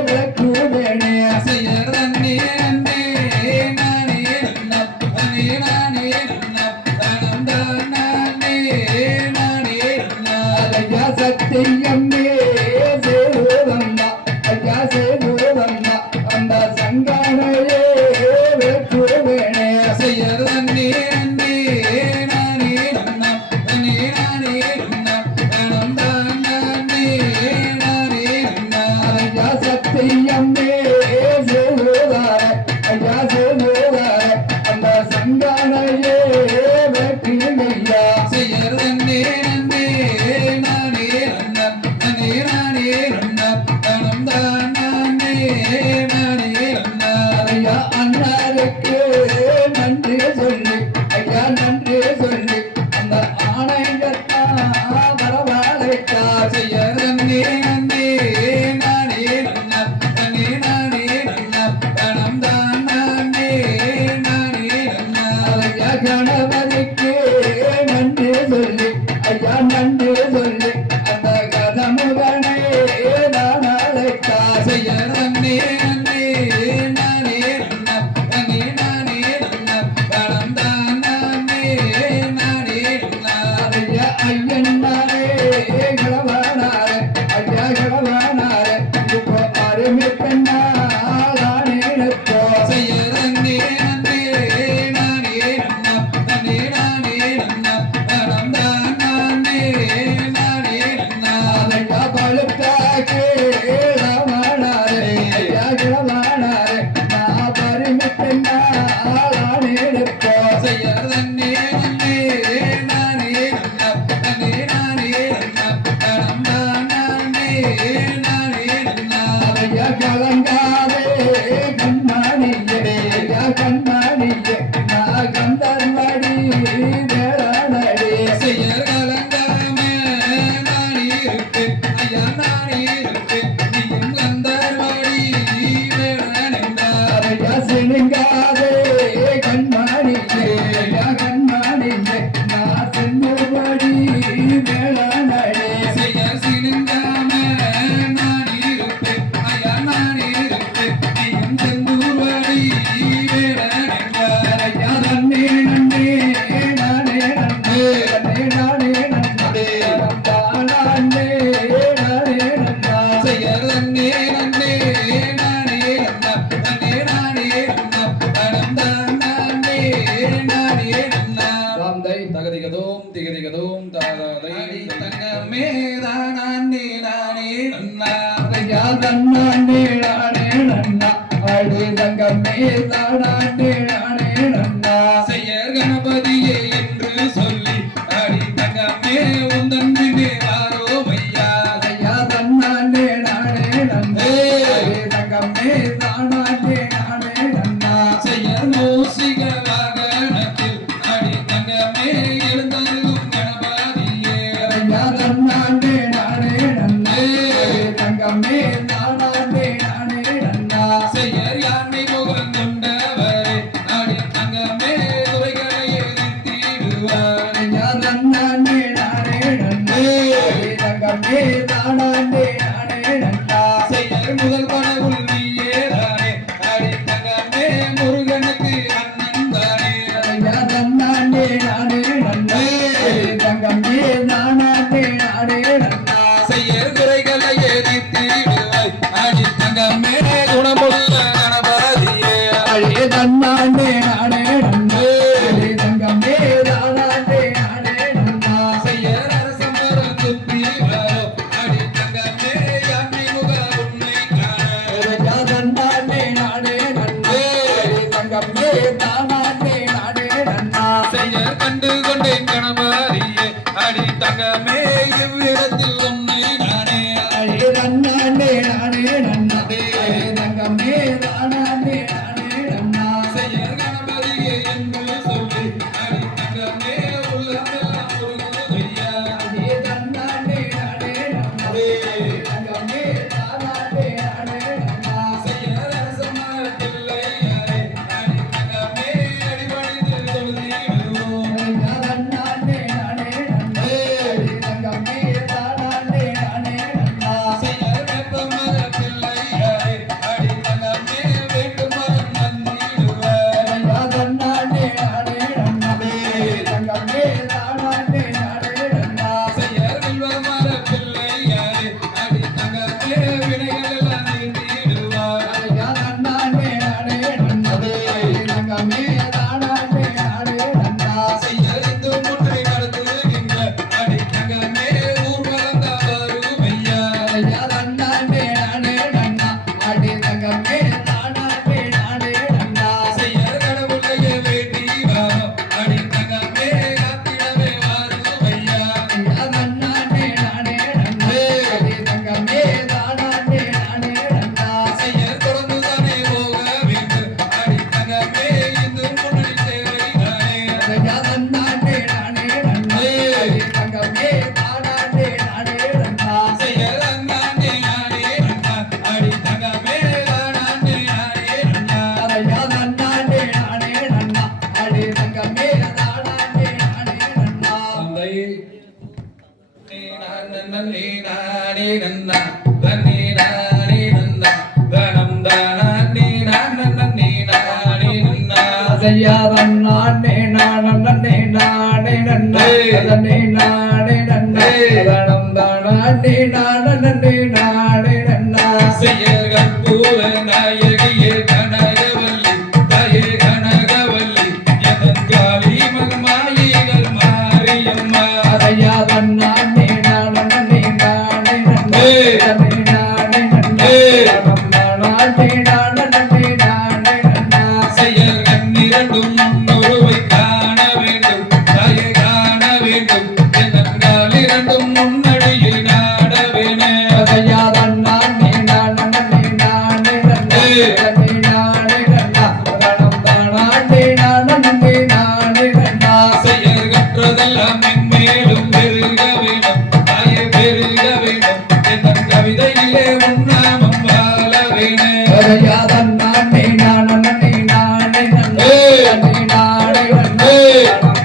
விளக்குவேனே செய்யர் நன்னே நன்னே நானே நன்னா நன்னே நானே நன்னா தனம் தானே நானே நன்னா ஐயா சத்தியம்மே சேருவந்தா ஐயா சேருவந்தா அந்த சங்கானையே விளக்குவேனே செய்யர் நன்னே நன்னே நானே நன்னா நன்னே நானே நன்னா தனம் தானே நானே நன்னா ஐயா சத்தியம்மே சேருவார ஐயா சேருவார அந்த சங்கானையே விளக்குங்கய்யா செய்யர் நன்னே நன்னே நானே நன்னா நன்னே நானே நன்னா தனம் தானே நானே நன்னா ஐயா அண்ணாருக்கு நன்றி சொல்லி ஐயா நன்றி சொல்லி அந்த ஆணையத்தா வரவாழைத்தா செய்யர் நன்னே நன்னே நானே நன்னா நன்னே நானே நன்னா தனம் தானே நானே நன்னா ஐயா கணவருக்கு நன்றி சொல்லி ஐயா நன்றி சொல்லி அந்த கதமுகனை நான் அழைத்தா செய்யர் நன்னே நன்னே நானே நன்னா நன்னே நானே நன்னா தனம் தானே நானே நன்னா ஐயா ஐயன்னாரே கிழவனாரே ஐயா கிழவனாரே இப்போ அருமை பெண்ணாளானே நிற்போ செய்யர் நன்னே நன்னே நானே நன்னா நன்னே நானே நன்னா தனம் தானே நானே நன்னா ஐயா பழுத்தாக்கு கிழவனாரே ஐயா கிழவனாரே நான் பருமை பெண்ணாளானே நிற்போ செய்யர் நன்னே நன்னே நானே நன்னா நன்னே நானே நன்னா தனம் தானே நானே நன்னா ஐயா கலங்காதே கண்மணியே ஐயா கண்மணியே நான் கந்தர்வடி வேளாணடி செய்யர் கலங்காம நானே இருப்பேன் ஐயா நானே இருப்பேன் நீயும் கந்தர்வாடி வேணானென்றார் ஐயா சினுங்காதே கண்மணியே ஐயா கண்மணியே நான் சென்னுபடி வேளாணடி செய்யர் சினுங்காம நானே இருப்பேன் ஐயா நானே இருப்பேன் நீயும் செந்தூர்வாடி வேணானென்றார் ஐயா நன்னே நன்னே நானே நன்னே நன்னே நானே நன்னே தானே நானே நன்னா செய்யர் நன்னே நன்னே நானே நன்னா நன்னே நானே நன்னா தனம் தானே நானே நன்னா தந்தை தகதிகதோம் திகதிகதோம் தாராதை தங்கமே தானே நானே நன்னா ஐயா தன்னானே நானே நன்னா அடி தங்கமே தானே நானே நன்னா செய்யர் கணபதி தங்கமே தானாண்டே நாடே நன்னா செய்யர் கண்டு கொண்டேன் கணவாரியே அடி தங்கமே இவ்விடத்தில் உன்னை நானே அடே நன்னாண்டே நாடே நன்னா தங்கமே தானாண்டே நாடே நன்னா செய்யர் கணபதியே என்று சொல்லி அடி தங்கமே உள்ளமெல்லாம் உருகுதையா அடே நன்னாண்டே நாடே நன்னா தங்கமே தானாண்டே நாடே நன்னா செய்யர் அரசமர பிள்ளையாரே அடி தங்கமே அடிபணிந்து தொழுதிடுவோம் நன்னாண்டே நாடே நன்னா தங்கமே தானாண்டே நாடே நன்னா செய்யர் வெப்பமர பிள்ளையாரே அடி தங்கமே வேண்டுமரம் வந்திடுவார் நன்னாண்டே நாடே நன்னா தங்கமே தானாண்டே நாடே நன்னா செய்யர் வில்வமர பிள்ளையாரே அடி தங்கமே வினைகள் எல்லாம் நீந்திடுவார் நன்னாண்டே நாடே நன்னா தங்கமே தானாண்டே நாடே நன்னா செய்யர் இந்து முற்றை நடத்துகின்ற அடி தங்கமே ஊர்வலம் வருமையா நன்னாண்டே நாடே நன்னா அடே தங்கமே தானாண்டே நாடே நன்னா செய்யர் கடவுளையே வேண்டி வாரம் அடி தங்கமே காத்திடவே வருமையா நன்னாண்டே நாடே நன்னா அடே தங்கமே தானாண்டே நாடே நன்னா செய்யர் தொடர்ந்து தானே போக வேண்டும் அடி தங்கமே இந்து முன்னணி சேவைதானே நன்னாண்டே நாடே நன்னா அடே தங்கமே தானாண்டே நாடே நன்னா செய்யர் அண்ணாண்டே நானே அண்ணா அடி தங்கமே தானாண்டே நானே அண்ணா நன்னாண்டே நாடே நன்னா அடே தங்கமே தானாண்டே நாடே நன்னா தந்தை நீ நான் நன்னே நானே நன்னா தன்னே நானே நன்னா தனம் தானா நீ நான் நன்னே நானே நன்னா நன்னாண்டே நாடே நாடே நன்னா தன்னே நாடே நன்னா தனம் தானாண்டே நாடே நாடே நன்னா செய்யர் கற்பூர நாயகியே கனகவல்லி தாயே கனகவல்லி எதன் காளி மகமாயிகள் மாரியம்மா நன்னாண்டே நாடே நாடே நன்னா தன்னே நாடே நன்னா தனம் தானாண்டே நாடே நாடே நன்னா செய்யர் கண்ணிரண்டும் முன்னொருவை காண வேண்டும் தாயை காண வேண்டும் எதன் காலிரண்டும் முன்னடியில் நாட வேணே நன்னாண்டே நாடே நாடே நன்னா தன்னே நாடே நன்னா தனம் தானாண்டே நாடே நாடே நன்னா செய்யர் கற்றதெல்லாம் மென்மேலும் பெருக வேண்டும் தாயை பெருக வேண்டும் எதன் கவிதையிலே உன்னாமம் வாழ வேணே நன்னாண்டே நாடே நாடே நன்னா தன்னே நாடே நன்னா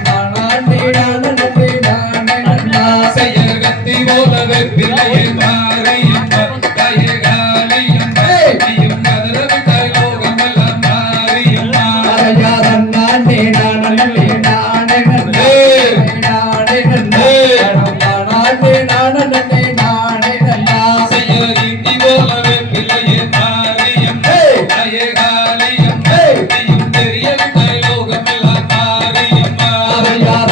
தனம் தானாண்டே நாடே நாடே நன்னா செய்யர் கத்தி போலவே பிள்ளையே மாரியம்மா தாயே காளியம்மா நீயும் கதறவிட்டாய் லோகமெல்லாம் மாரியம்மா நன்னாண்டே நாடே நாடே நன்னா நாடே நன்னா தனம் தானாண்டே நாடே நாடே நன்னா செய்யர் ஈட்டி போலவே பிள்ளையே மாரியம்மா தாயே காளியம்மா நீயும் தெரியவிட்டாய் லோகமெல்லாம் மாரியம்மா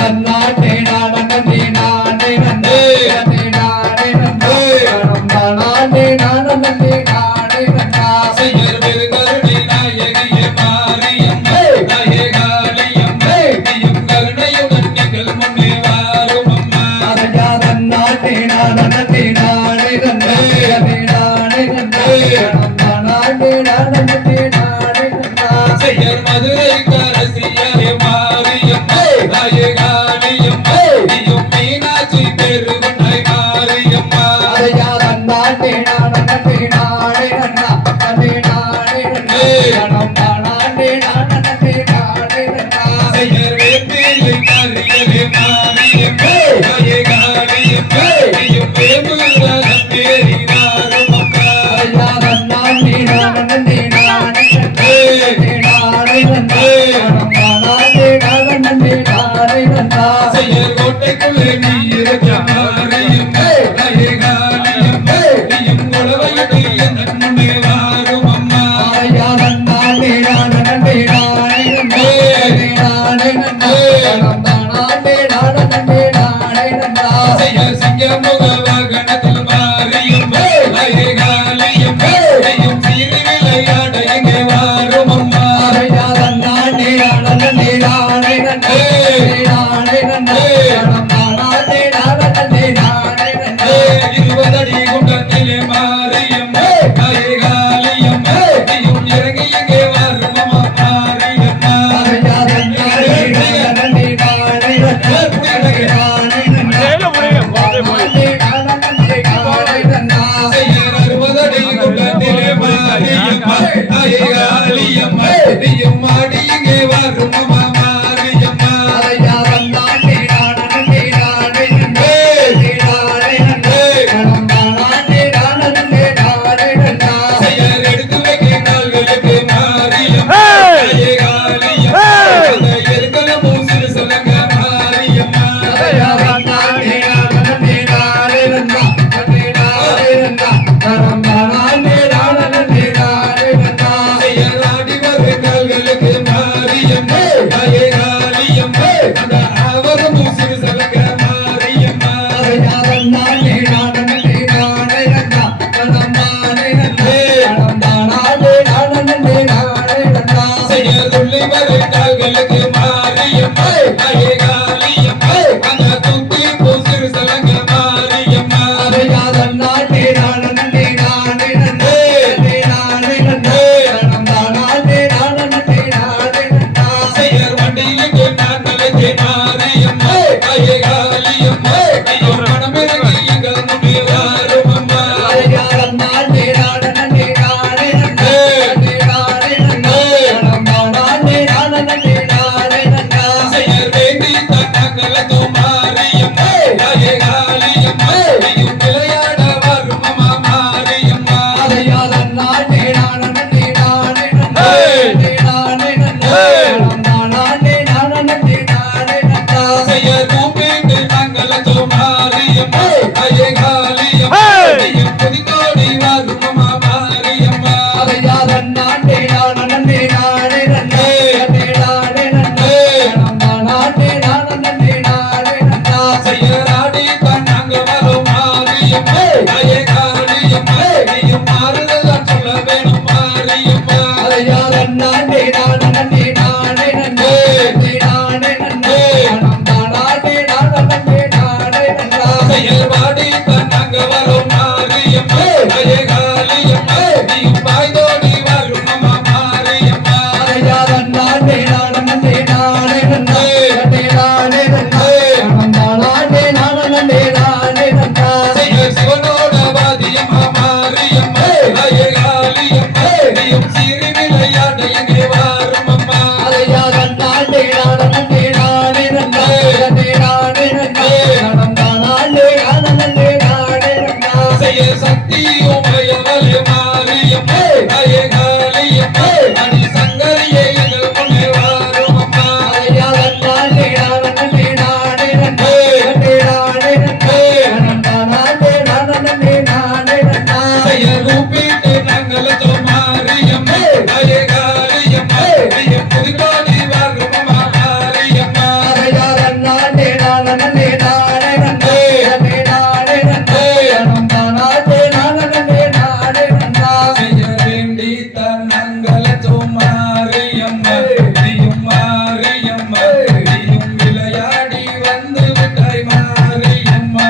நன்னாண்டே நாடே நாடே நன்னா தன்னே நாடே நன்னா தனம் தானாண்டே நாடே நாடே நன்னா செய்யர் பெருகருணை நாயகியே மாரியம்மா தாயே காளியம்மா நீயும் கருணையுடன் நீங்கள் முன்னே வாரும் அம்மா நன்னாண்டே நாடே நாடே நன்னா தன்னே நாடே நன்னா தனம் தானாண்டே நாடே நாடே நன்னா செய்யர் மதுரை கரசியாயே மாரியம்மா தாயே காளியம்மா நீயும் மீனாட்சி பெருகுண்டாய் மாரியம்மா நன்னாண்டே நாடே நாடே நன்னா தன்னே நாடே நன்னா தனம் தானாண்டே நாடே நாடே நன்னா செய்யர் வேப்பிலை கரியலே மாரியம்மா தாயே காளியம்மா நீயும் வேம்புவர பேரி வாரும் அம்மா நன்னாண்டே நாடே நாடே நன்னா நாடே நன்னா தனம் தானாண்டே நாடே நாடே நன்னா செய்யர் கோட்டைக்குள்ளே நீ இருக்க மாரியம்மா தாயே காளியம்மா நீயும் உழவையிட்டு என் முன்னே வாரும் அம்மா நன்னாண்டே நாடே நாடே நன்னா நாடே நன்னா தனம் தானாண்டே நாடே நாடே நன்னா செய்யர் சிங்கமுக வாகனத்தில் மாரியம்மா தாயே காளியம்மா நீயும் சீறி விளையாட எங்கே வாரும் அம்மா நன்னா தாமரை கால்களுக்கு மாரியம்மா தாயே காளியம்மா அந்த தூக்கி பூசிறு சலங்க மாரியம்மா செய்யர் வண்டியிலுக்கு நாங்களுக்கு மாரியம்மா தாயே காளியம்மா ஐயோ மனமிறங்கி எங்கள் முன்னே வாரும் அம்மா செய்யர் வேண்டி தன்னங்களுக்கு மாரியம்மா தாயே காளியம்மா ஐயும் விளையாட வரும் அம்மா மாரியம்மா செய்யர் கூப்பிட்டு நாங்களுக்கு மாரியம்மா தாயே காளியம்மா ஐயும் புதிதோடி வரும் அம்மா மாரியம்மா செய்யராடி நாங்க வரும் மாரியம்மா தாயே காளியம்மா ஐயும் மாறுதல் சொல்ல வேணும் மாரியம்மா செயல்பாடி நாங்க வரும் மாரியம்மா தாயே காளியம்மா நீயும் பாய்தோடி வரும் அம்மா மாரியம்மா செய்யர் சிவனோட வாதியம்மா மாரியம்மா தாயே காளியம்மா நீயும் சீறி விளையாட எங்கே வாரும் அம்மா செய்யர் சக்தியும் வயவலே மாரியம்மா தாயே காளியம்மா அடி சங்கரியே எங்கள் முன்னே வாரும் அம்மா செய்யர் கூப்பிட்டு நாங்களுக்கு மாரியம்மா தாயே காளியம்மா ஐயும் புதிதோடி வரும் அம்மா மாரியம்மா செய்யர் வேண்டி தன்னங்களுக்கு மாரியம்மா நீயும் மாரியம்மா நீயும் விளையாடி வந்து விட்டாய் மாரியம்மா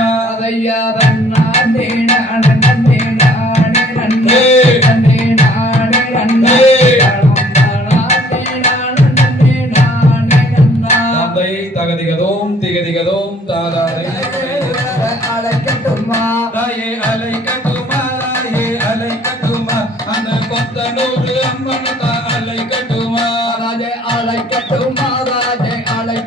தந்தை தகதிகதோம் திகதிகதோம் தாதாரை தாயே அலை கட்டுமா தாயே அலை கட்டுமா அந்த கொத்தனூர் அம்மன் அலை கட்டுமா தாயே அலை கட்டுமா தாயே அலை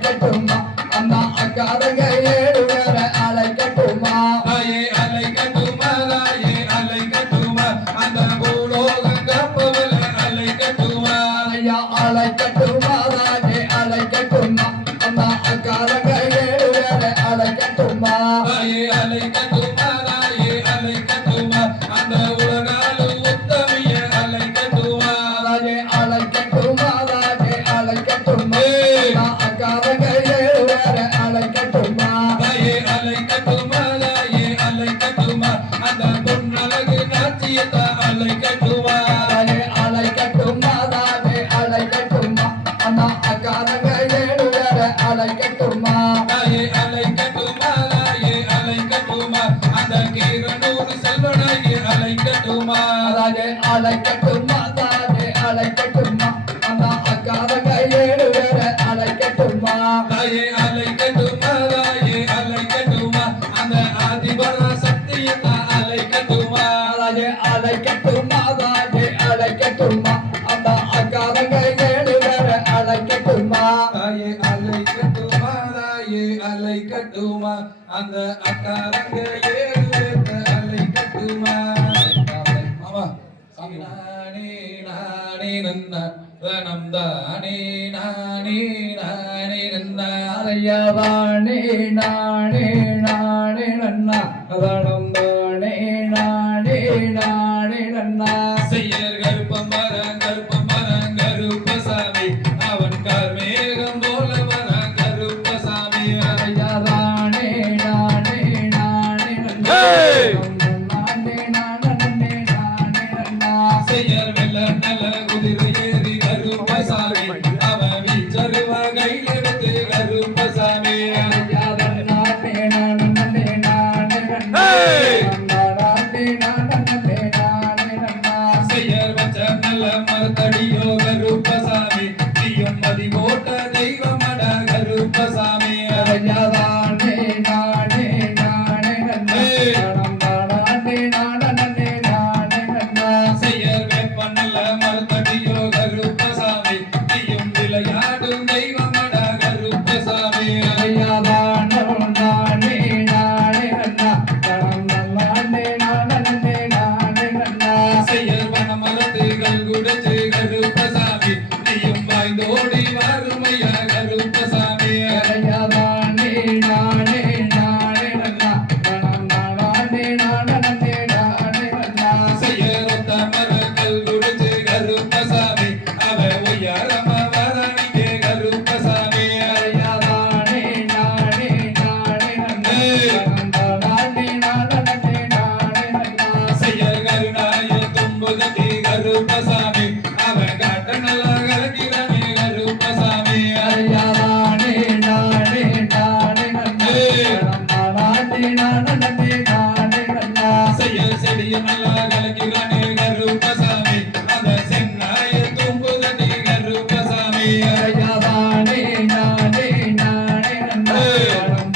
கட்டுமா அந்த பூலோக கப்பவல அலை கட்டுமா தாயே அலை கட்டுமா தாயே அலை கட்டுமா அந்த உலகாலு உத்தமிய அலை கட்டுமா தாயே அலை கட்டுமா தாயே அலை கட்டுமா அந்த பொன்னழகு நாச்சியத்த அலை கட்டுமா தாயே அலை கட்டுமா தாயே அலை கட்டுமா அந்த கீரனூர் செல்வனாகி அலை கட்டுமா தாயே அலை கட்டுமா தாயே அலை கட்டுமா அந்த ஆதிபர சக்தியத்த அலை கட்டுமா தாயே அலை கட்டுமா தாயே அலை கட்டுமா அந்த அக்காரங்க 7 பேரை அலை கட்டுமா தாயே அலை கட்டுமா தாயே அலை கட்டுமா அந்த அக்காரங்க 7 பேரை அலை கட்டுமா மாமா சாமி நானே நானே நன்னா ரணம் தானே நானே நானே நன்னா ஐயவானே நானே நானே நன்னா ரணம் தானே நானே நானே நன்னா செய்யர் கருப்பமரங் கருப்பசாமி அவன் கார்மேகம் போல வரங் கருப்பசாமி ஐயவானே நானே நானே நன்னா நானே நானே நானே நன்னா செய்யர் வெள்ள நல்ல குதிரை ஏறி கருப்பசாமி அவன் தோடி வாருமையா கருப்பசாமி நானே நானே நானே நன்னா தனம் நானே நானே நானே நன்னா செய்யறொத்த மரங்கள் குடிச்சு கருப்பசாமி அவ உயரம வரணிக்கே கருப்பசாமி நானே நானே நானே நன்னா தனம் நானே நானே நானே நன்னா செய்ய கருணாய தும்புதட்டி கருப்பசாமி அவ காட்ட நல்லா கலக்கிறானே கருப்பசாமி நானே நானே நானே நன்னா தனம் நானே நானே நன்னா செய்ய செடிய நல்லா கலக்கிறானே கருப்பசாமி அத சென்னாய தும்புதட்டி கருப்பசாமி நானே நானே நானே நன்னா தனம்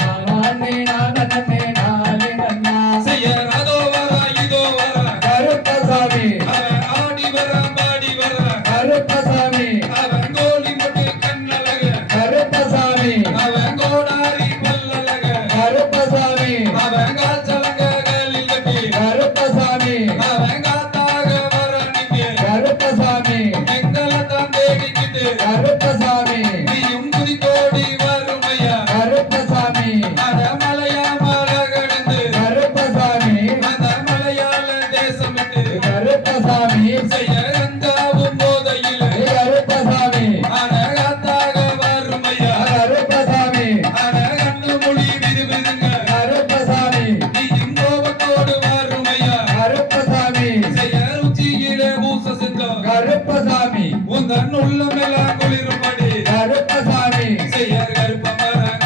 நானே நன்னா செய்ய அதோ வர இதோ வர கருப்பசாமி அவன் ஆடி வர பாடி வர கருப்பசாமி அவன் கோலி முட்டு கண்ணழக கருப்பசாமி அவன் கோடாரி பல்லழக கருப்பசாமி அவன் காச்சலங்க களில் கட்டி கருப்பசாமி அவன் காத்தாக வரணிக்கு கருப்பசாமி எங்களை தான் தேடிக்கிட்டு கருப்பசாமி நீயும் குறித்தோடி வருமையா கருப்பசாமி அட மலையா மலை கடந்து கருப்பசாமி அந்த மலையாள தேசம் விட்டு கருப்பசாமி செய்ய கஞ்சாவும் போதையில் கருப்பசாமி அழகாத்தாக வருமையா கருப்பசாமி அட கண்ணு மொழி விரும்புதுங்க கருப்பசாமி நீயும் கோபத்தோடு வருமையா கருப்பசாமி செய்ய ருச்சியிலே பூச செஞ்சோம் கருப்பசாமி உந்தன் உள்ளமெல்லாம் குளிரும்படி கருப்பசாமி செய்ய கருப்பமரம்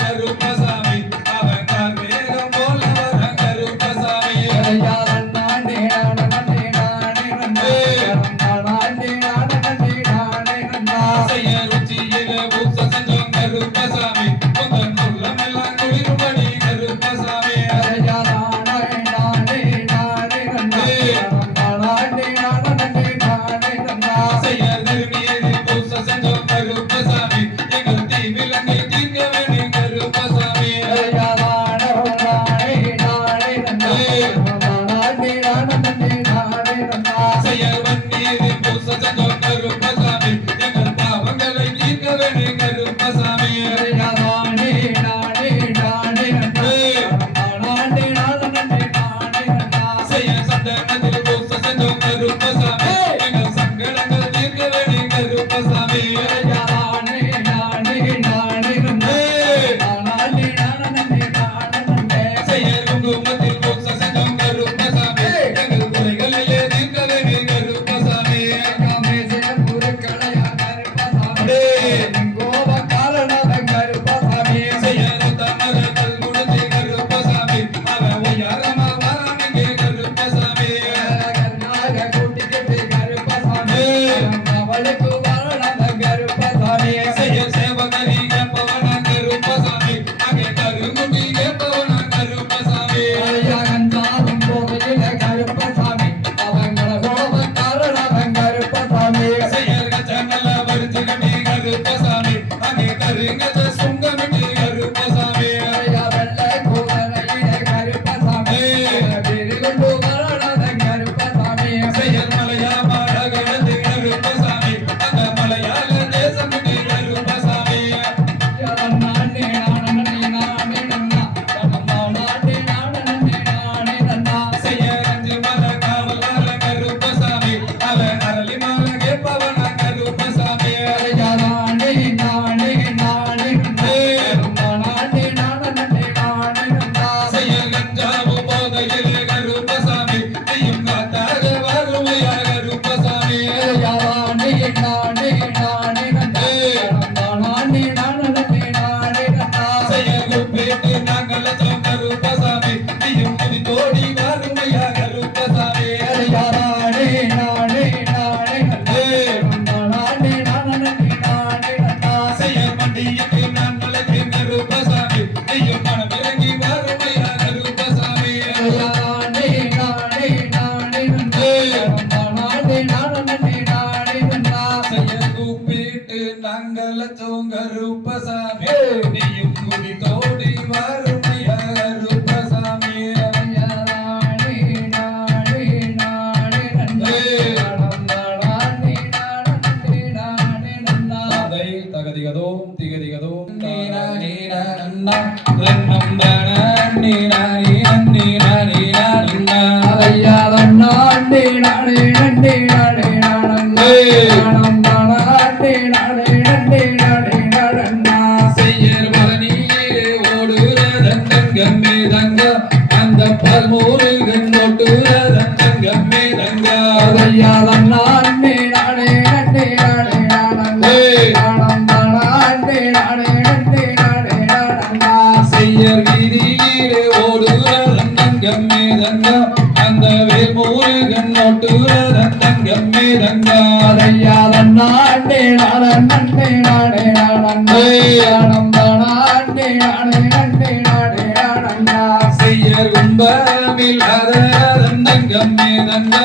கருப்பசாமி அவன் கால் மேகம் போல வர கருப்பசாமி நானே நானே நானே நன்னா நானே நானே நன்னா செய்ய ருச்சியிலே பூச செஞ்சோம் கருப்பசாமி உந்தன் உள்ளமெல்லாம் குளிரும்படி கருப்பசாமி செய்ய திருநீரில் பூச செஞ்சோம் கருப்பசாமி எங்கள் தீவிலங்கை தீர்க்க வேணும் கருப்பசாமி செய்ய வன்னீரில் பூச செஞ்சோம் கருப்பசாமி எங்கள் பாவங்களை தீர்க்க வேணும் கருப்பசாமி செய்ய சந்தனத்தில் பூச செஞ்சோம் கருப்பசாமி எங்கள் சங்கடங்கள் தீர்க்க வேணும் கருப்பசாமி செய்ய குங்குமத்தில் பூச செஞ்சோம் கருப்பசாமி எங்கள் குறைகளையே தீர்க்க வேணும் கருப்பசாமி செய்ய தமரங்கள் முடிச்சு கருப்பசாமி அவ உயரமா வரணிக்கே கருப்பசாமி செய்ய சேவகரி கேப்பவன கருப்பசாமி அங்கே கருங்குட்டி கேப்பவன கருப்பசாமி செய்ய கச்சனல்ல வரிச்சு கட்டி கருப்பசாமி அங்கே கருங்கச்ச சுங்கமிட்டி கருப்பசாமி செய்ய மலையா மாட கடந்து கருப்பசாமி அந்த மலையாள தேசம் விட்டு கருப்பசாமி செய்ய அஞ்சு மலை காவல் வர கருப்பசாமி அவன் அரளி மாலை கேட்பவன கருப்பசாமி செய்ய கஞ்சாவு போதையிலே கருப்பசாமி நீயும் காத்தாக வருமையா கருப்பசாமி செய்ய குப்பேட்டு நாங்கள் லட்சம் கருப்பசாமி நீயும் குதி தோடி வருமையா கருப்பசாமி செய்ய மண்டியிட்டு நாங்கள் கருப்பசாமி நீயும் மனம் இறங்கி வருமையா கருப்பசாமி செய்ய கூப்பிட்டு நாங்கள் லட்சம் கருப்பசாமி நீயும் குதி தோடி வருமையா கருப்பசாமி திகதிகதோம் திகதிகதோம் நீனா நீனா நன்னா ரன்னம் தானா நீனா நீனா நீனா நீனா நன்னா ஐயா நன்னா நீனா நீனா நீனா நீனா நன்னா ரன்னம் தானா நீனா நீனா நீனா நீனா நன்னா செய்யர் பழனியிலே ஓடுறதன் தங்கமே தங்க அந்த பல்முருகன் ஓட்டுறதன் தங்கமே தங்க ஐயா நன்னா நீனா நீனா நீனா நீனா நன்னா ரன்னம் தானா நீனா நீனா நீனா நீனா நன்னா செய்யர் வீதியிலே ஓடுறதன் தங்கமே தங்க அந்த வேல்முருகன் ஓட்டுறதன் தங்கமே தங்க ஐயா நன்னா நீனா நன்னா நீனா நீனா நன்னா ரன்னம் தானா நீனா நீனா நீனா நீனா நன்னா செய்யர் கும்பமில் அதரதன் தங்கமே தங்க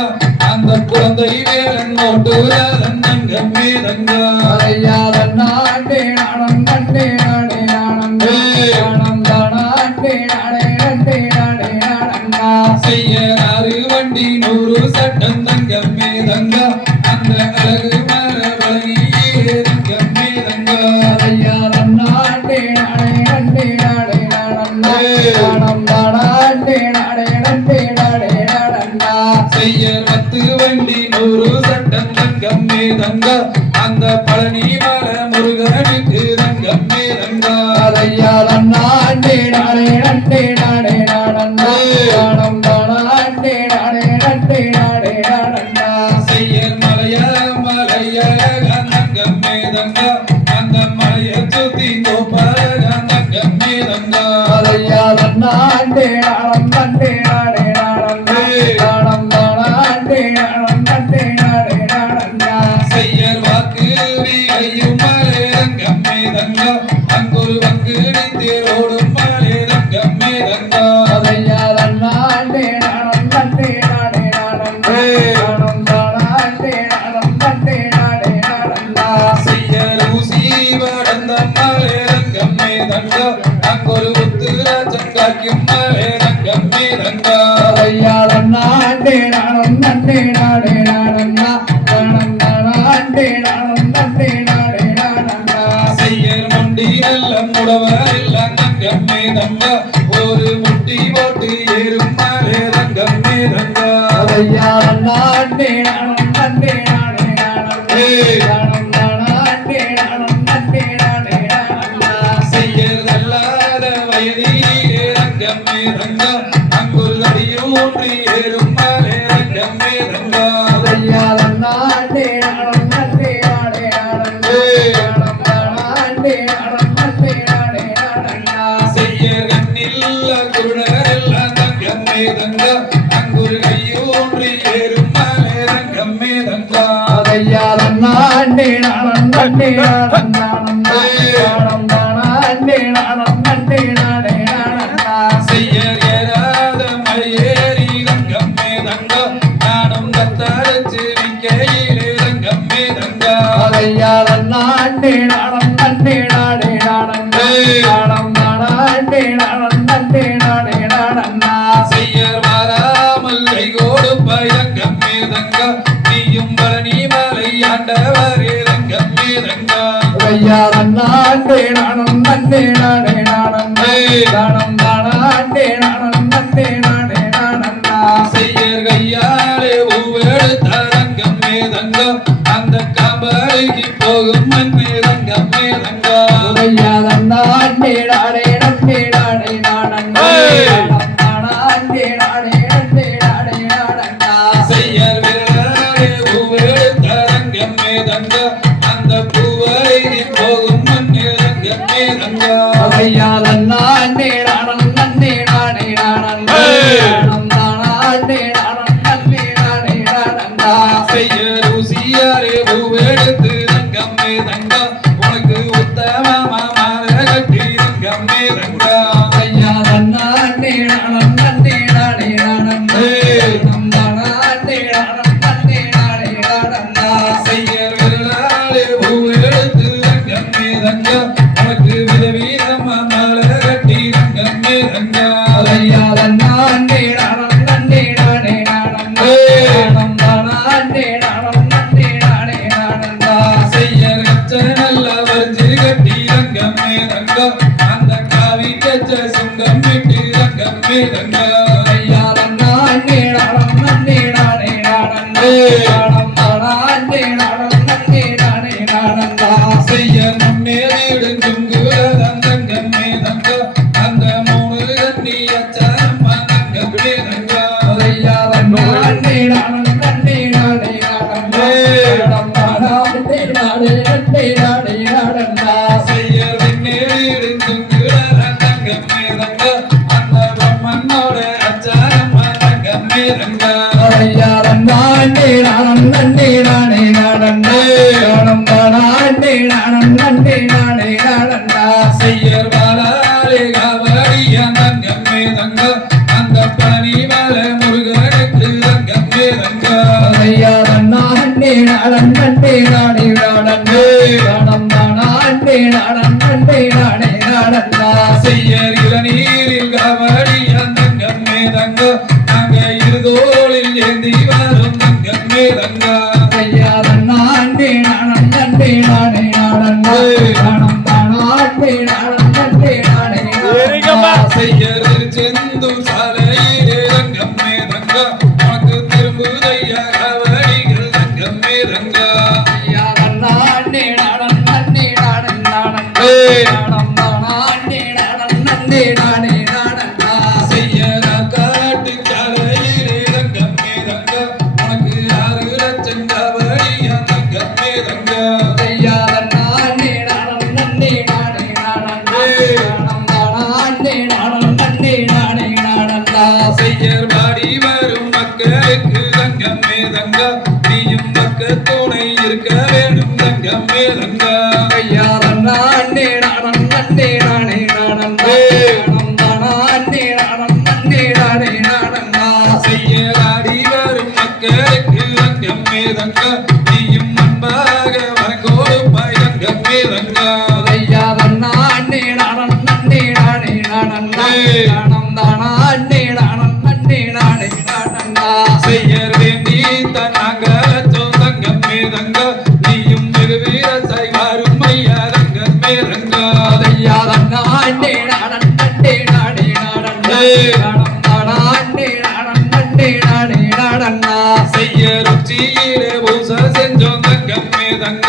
அந்த குழந்தை வேலன் ஓட்டுறதன் தங்கமே தங்க ஐயா நன்னா நீனா நன்னா நீனா நீனா நன்னா ரன்னம் தானா நீனா நீனா நீனா நீனா நன்னா செய்யர் ஆறு வண்டி 100 சட்டம் தங்கமே தங்க அந்த அழகு மர பழனியே தங்கமே தங்க ஐயா நன்னா நீனா நீனா நீனா நீனா நன்னா ரன்னம் தானா நீனா நீனா நீனா நீனா நன்னா செய்யர் 10 வண்டி 100 சட்டம் தங்கமே தங்க அந்த பழனி மர முருகனுக்கு தங்கமே தங்க ஐயா நன்னா நீனா நீனா நீனா நீனா நன்னா ரன்னம் தானா நீனா நீனா நீனா நீனா நன்னா செய்யர் மலைய தங்கமே தங்க அந்த மலைய சுத்தி கோப்பழக தங்கமே தங்க ஐயா நன்னா நீனா நன்னா நீனா நீனா நன்னா ரன்னம் தானா நீனா நன்னா நீனா நீனா நன்னா செய்யர் வாக்கு வீகையும் மலை தங்கமே தங்க அங்கொரு வங்கு தேரோடும் மலை தங்கமே தங்க ஐயா நன்னா நீனா நன்னா நீனா நீனா நன்னா ரன்னம் தானா நீனா நன்னா நீனா நீனா நன்னா செய்யர் ஊசி வடந்த மலை தங்கமே தங்க அங்கொரு உத்துராஜன் காக்கும் மலை தங்கமே தங்க ஐயா நன்னா நீனா நன்னா நீனா நீனா நன்னா ரன்னம் தானா நீனா நன்னா நீனா நீனா நன்னா செய்யர் முண்டி நல்ல முடவர் எல்லாம் தங்கமே தங்க ஒரு முட்டி போட்டு ஏறும் மலை தங்கமே தங்க ஐயா நன்னா நீனா நன்னா நீனா நீனா நன்னா ரன்னம் தானா நீனா நன்னா நீனா நீனா நன்னா செய்யர் நல்லாத வயதிலே தங்கமே தங்க அங்கொரு அடியும் ஒன்று ஏறும் மலை தங்கமே தங்க ஐயா நன்னா நீனா நன்னா நீனா நீனா நன்னா ரன்னம் தானா நீனா நன்னா நீனா நீனா நன்னா செய்யர் கண்ணில்ல குருடர் எல்லாம் தங்கமே தங்க அங்கொரு கையூன்றி ஏறும் மலை தங்கமே தங்க ஐயா நன்னா நீனா நன்னா நீனா நன்னா ரன்னம் தானா நீனா நன்னா நீனா நீனா நன்னா செய்யர் ஏறாத மலையேறி தங்கமே தங்க நானும் கத்தரைச்சு விக்கையிலே தங்கமே தங்க ஐயா நன்னா நீனா நன்னா நீனா நீனா நன்னா ரன்னம் தானா நீனா நன்னா நீனா நீனா நன்னா செய்யர் மாறாமல் கை கொடுப்பாய் தங்கமே தங்க நீயும் பழனி மலை ஆண்டவரே தங்கமே தங்க ஐயா நன்னா நீனா நன்னா நீனா நீனா நன்னா ரன்னம் தானா நீனா நன்னா நீனா நீனா நன்னா செய்யர் கையாலே பூவெடுத்த தங்கமே தங்க அந்த காம்பரைக்கு போகும் மண்ணே தங்கமே தங்க ஐயா நன்னா நீனா நீனா நீனா நீனா நன்னா ரன்னம் தானா நீனா நீனா நீனா நீனா நன்னா செய்யர் விரலாலே பூவெடுத்த தங்கமே தங்க அந்த பூவரைக்கு போகும் மண்ணே தங்கமே தங்க ஐயா நன்னா நீனா நன்னா நீனா நீனா நன்னா ரன்னம் தானா நீனா நன்னா நீனா நீனா நன்னா செய்யர் ஊசியாலே பூவெடுத்து தங்கமே தங்க உனக்கு உத்தமமா மாலை கட்டி தங்கமே தங்க ஐயா நன்னா நீனா நன்னா நீனா நீனா நன்னா ரன்னம் தானா நீனா நன்னா நீனா நீனா நன்னா செய்யர் விரலாலே பூவெடுத்து தங்கமே தங்க உனக்கு விதவிதமா மாலை கட்டி தங்கமே தங்க ஐயா நன்னா நீனா நன்னா நீனா நீனா நன்னா ரன்னம் தானா நீனா நன்னா நீனா நீனா நன்னா செய்யர் கச்ச நல்ல வரிஞ்சு விண்ணே வீடும் சுங்குலதம் தங்கமே தங்க அந்த மூணு கண்ணி அச்சாரம் தங்கமே தங்க ஐயா நன்னே நானே நன்னே நானே நானே நன்னே நானே நானே செய்யர் விண்ணே வீடும் சுங்குலதம் தங்கமே தங்க அந்த பிரம்மனோட அச்சாரம் தங்கமே தங்க ஐயா நன்னே நானே நானே நானே நன்னே நானே நானே செய்யர் வாழாலே காவடிய தங்கமே தங்க அந்த பழனி மலை முருகனுக்கு தங்கமே தங்க ஐயா நன்னே நானே நானே நானே செய்யர் இளநீரில் காவடிய தங்கமே தங்க நாங்க இருதோளில் ஏந்தி வரும் தங்கமே தங்க ஐயா நன்னே நானே நானே செய்யர் செந்தூர் சாலையிலே தங்கமே தங்க உனக்கு திரும்புதையா காவடிகள் தங்கமே தங்க செய்யற காட்டு சாலையிலே தங்கமே தங்க உனக்கு 6 லட்சம் காவடியா தங்கமே தங்க செய்யர் பாடி வரும் மக்களுக்கு தங்கமே தங்க நீயும் பக்க துணை இருக்க வேண்டும் தங்கமே தங்க செய்யராடி வரும் மக்களுக்கு தங்கமே தங்க நீயும் அன்பாக வரங்கோடுப்பாய் தங்கமே தங்க செய்யர் வேண்டி தன்னாங்கலச்சோ தங்கமே தங்க நீயும் வெகு வீரசாய் வாரும் ஐயா தங்கமே தங்க செய்யர் உச்சியிலே பூச செஞ்சோம் தங்கமே தங்க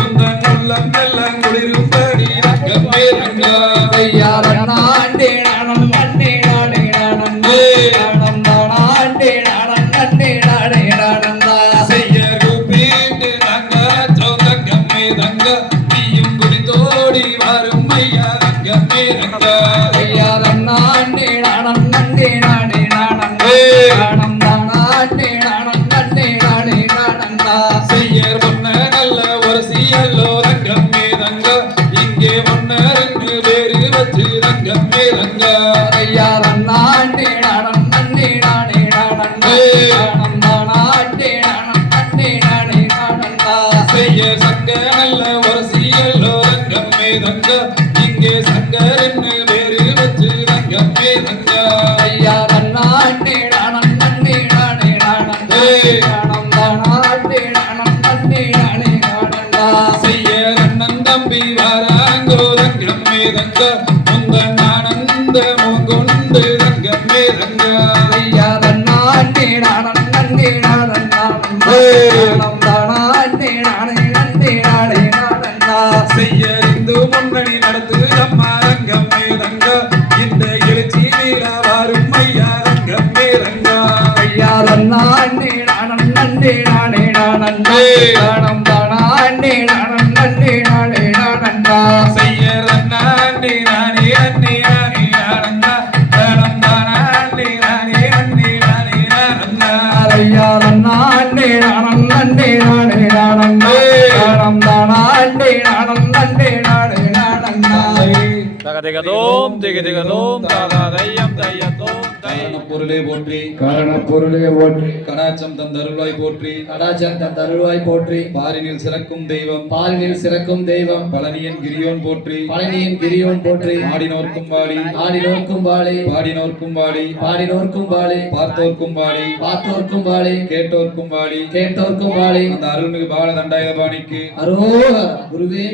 உந்தன் உள்ளம் எல்லாம் குளிரும்படி தங்கமே தங்க செய்யர் கூப்பிட்டு நாங்கலச்சோ தங்கமே தங்க நீயும் குடித்தோடி வாரும் ஐயா தங்கமே தங்க செய்யர் பொன்ன நல்ல ஒரு சீயல்லோ தங்கமே தங்க இங்கே ஒன்ன 2 பேரு வச்சு தங்கமே தங்க செய்யர் சங்க நல்ல ஒரு சீயல்லோ தங்கமே தங்க இங்கே சங்க 2 பேரு வச்சு தங்கமே தங்க செய்யர் அண்ணன் தம்பி வாராங்கோ தங்கமே தங்க உந்தன் ஆனந்தமும் கொண்டு தங்கமே தங்க செய்யர் இந்து முன்னணி நடத்து அம்மா தங்கமே தங்க இந்த எழுச்சி வீரா வாரும் ஐயா தங்கமே தங்க செய்யர் அண்ணாண்டி நானே அண்ணி நானே நானந்தா தனம் தானே நானே அண்ணி நானே நானந்தா தகதிகதோம் திகதிகதோம் தாதாதையம் தையத்தோம் தை பொருளே போற்றி காரணப்பொருளே போற்றி கடாச்சம் தந்தருளாய் போற்றி கடாச்சம் தருவாய் போற்றி பாரினில் சிறக்கும் தெய்வம் பாலினில் சிறக்கும் தெய்வம் பழனியன் கிரியோன் போற்றி பழனியின் கிரியோன் போற்றி ஆடினோர்க்கும் வாழி ஆடினோர்க்கும் வாழி பாடினோர்க்கும் வாழி பாடினோர்க்கும் வாழி பார்த்தோர்க்கும் வாழி பார்த்தோர்க்கும் வாழி கேட்டோர்க்கும் வாழி கேட்டோர்க்கும் வாழி அந்த அருள்மிகு பால தண்டாயுதபாணிக்கு அரோகர குருவே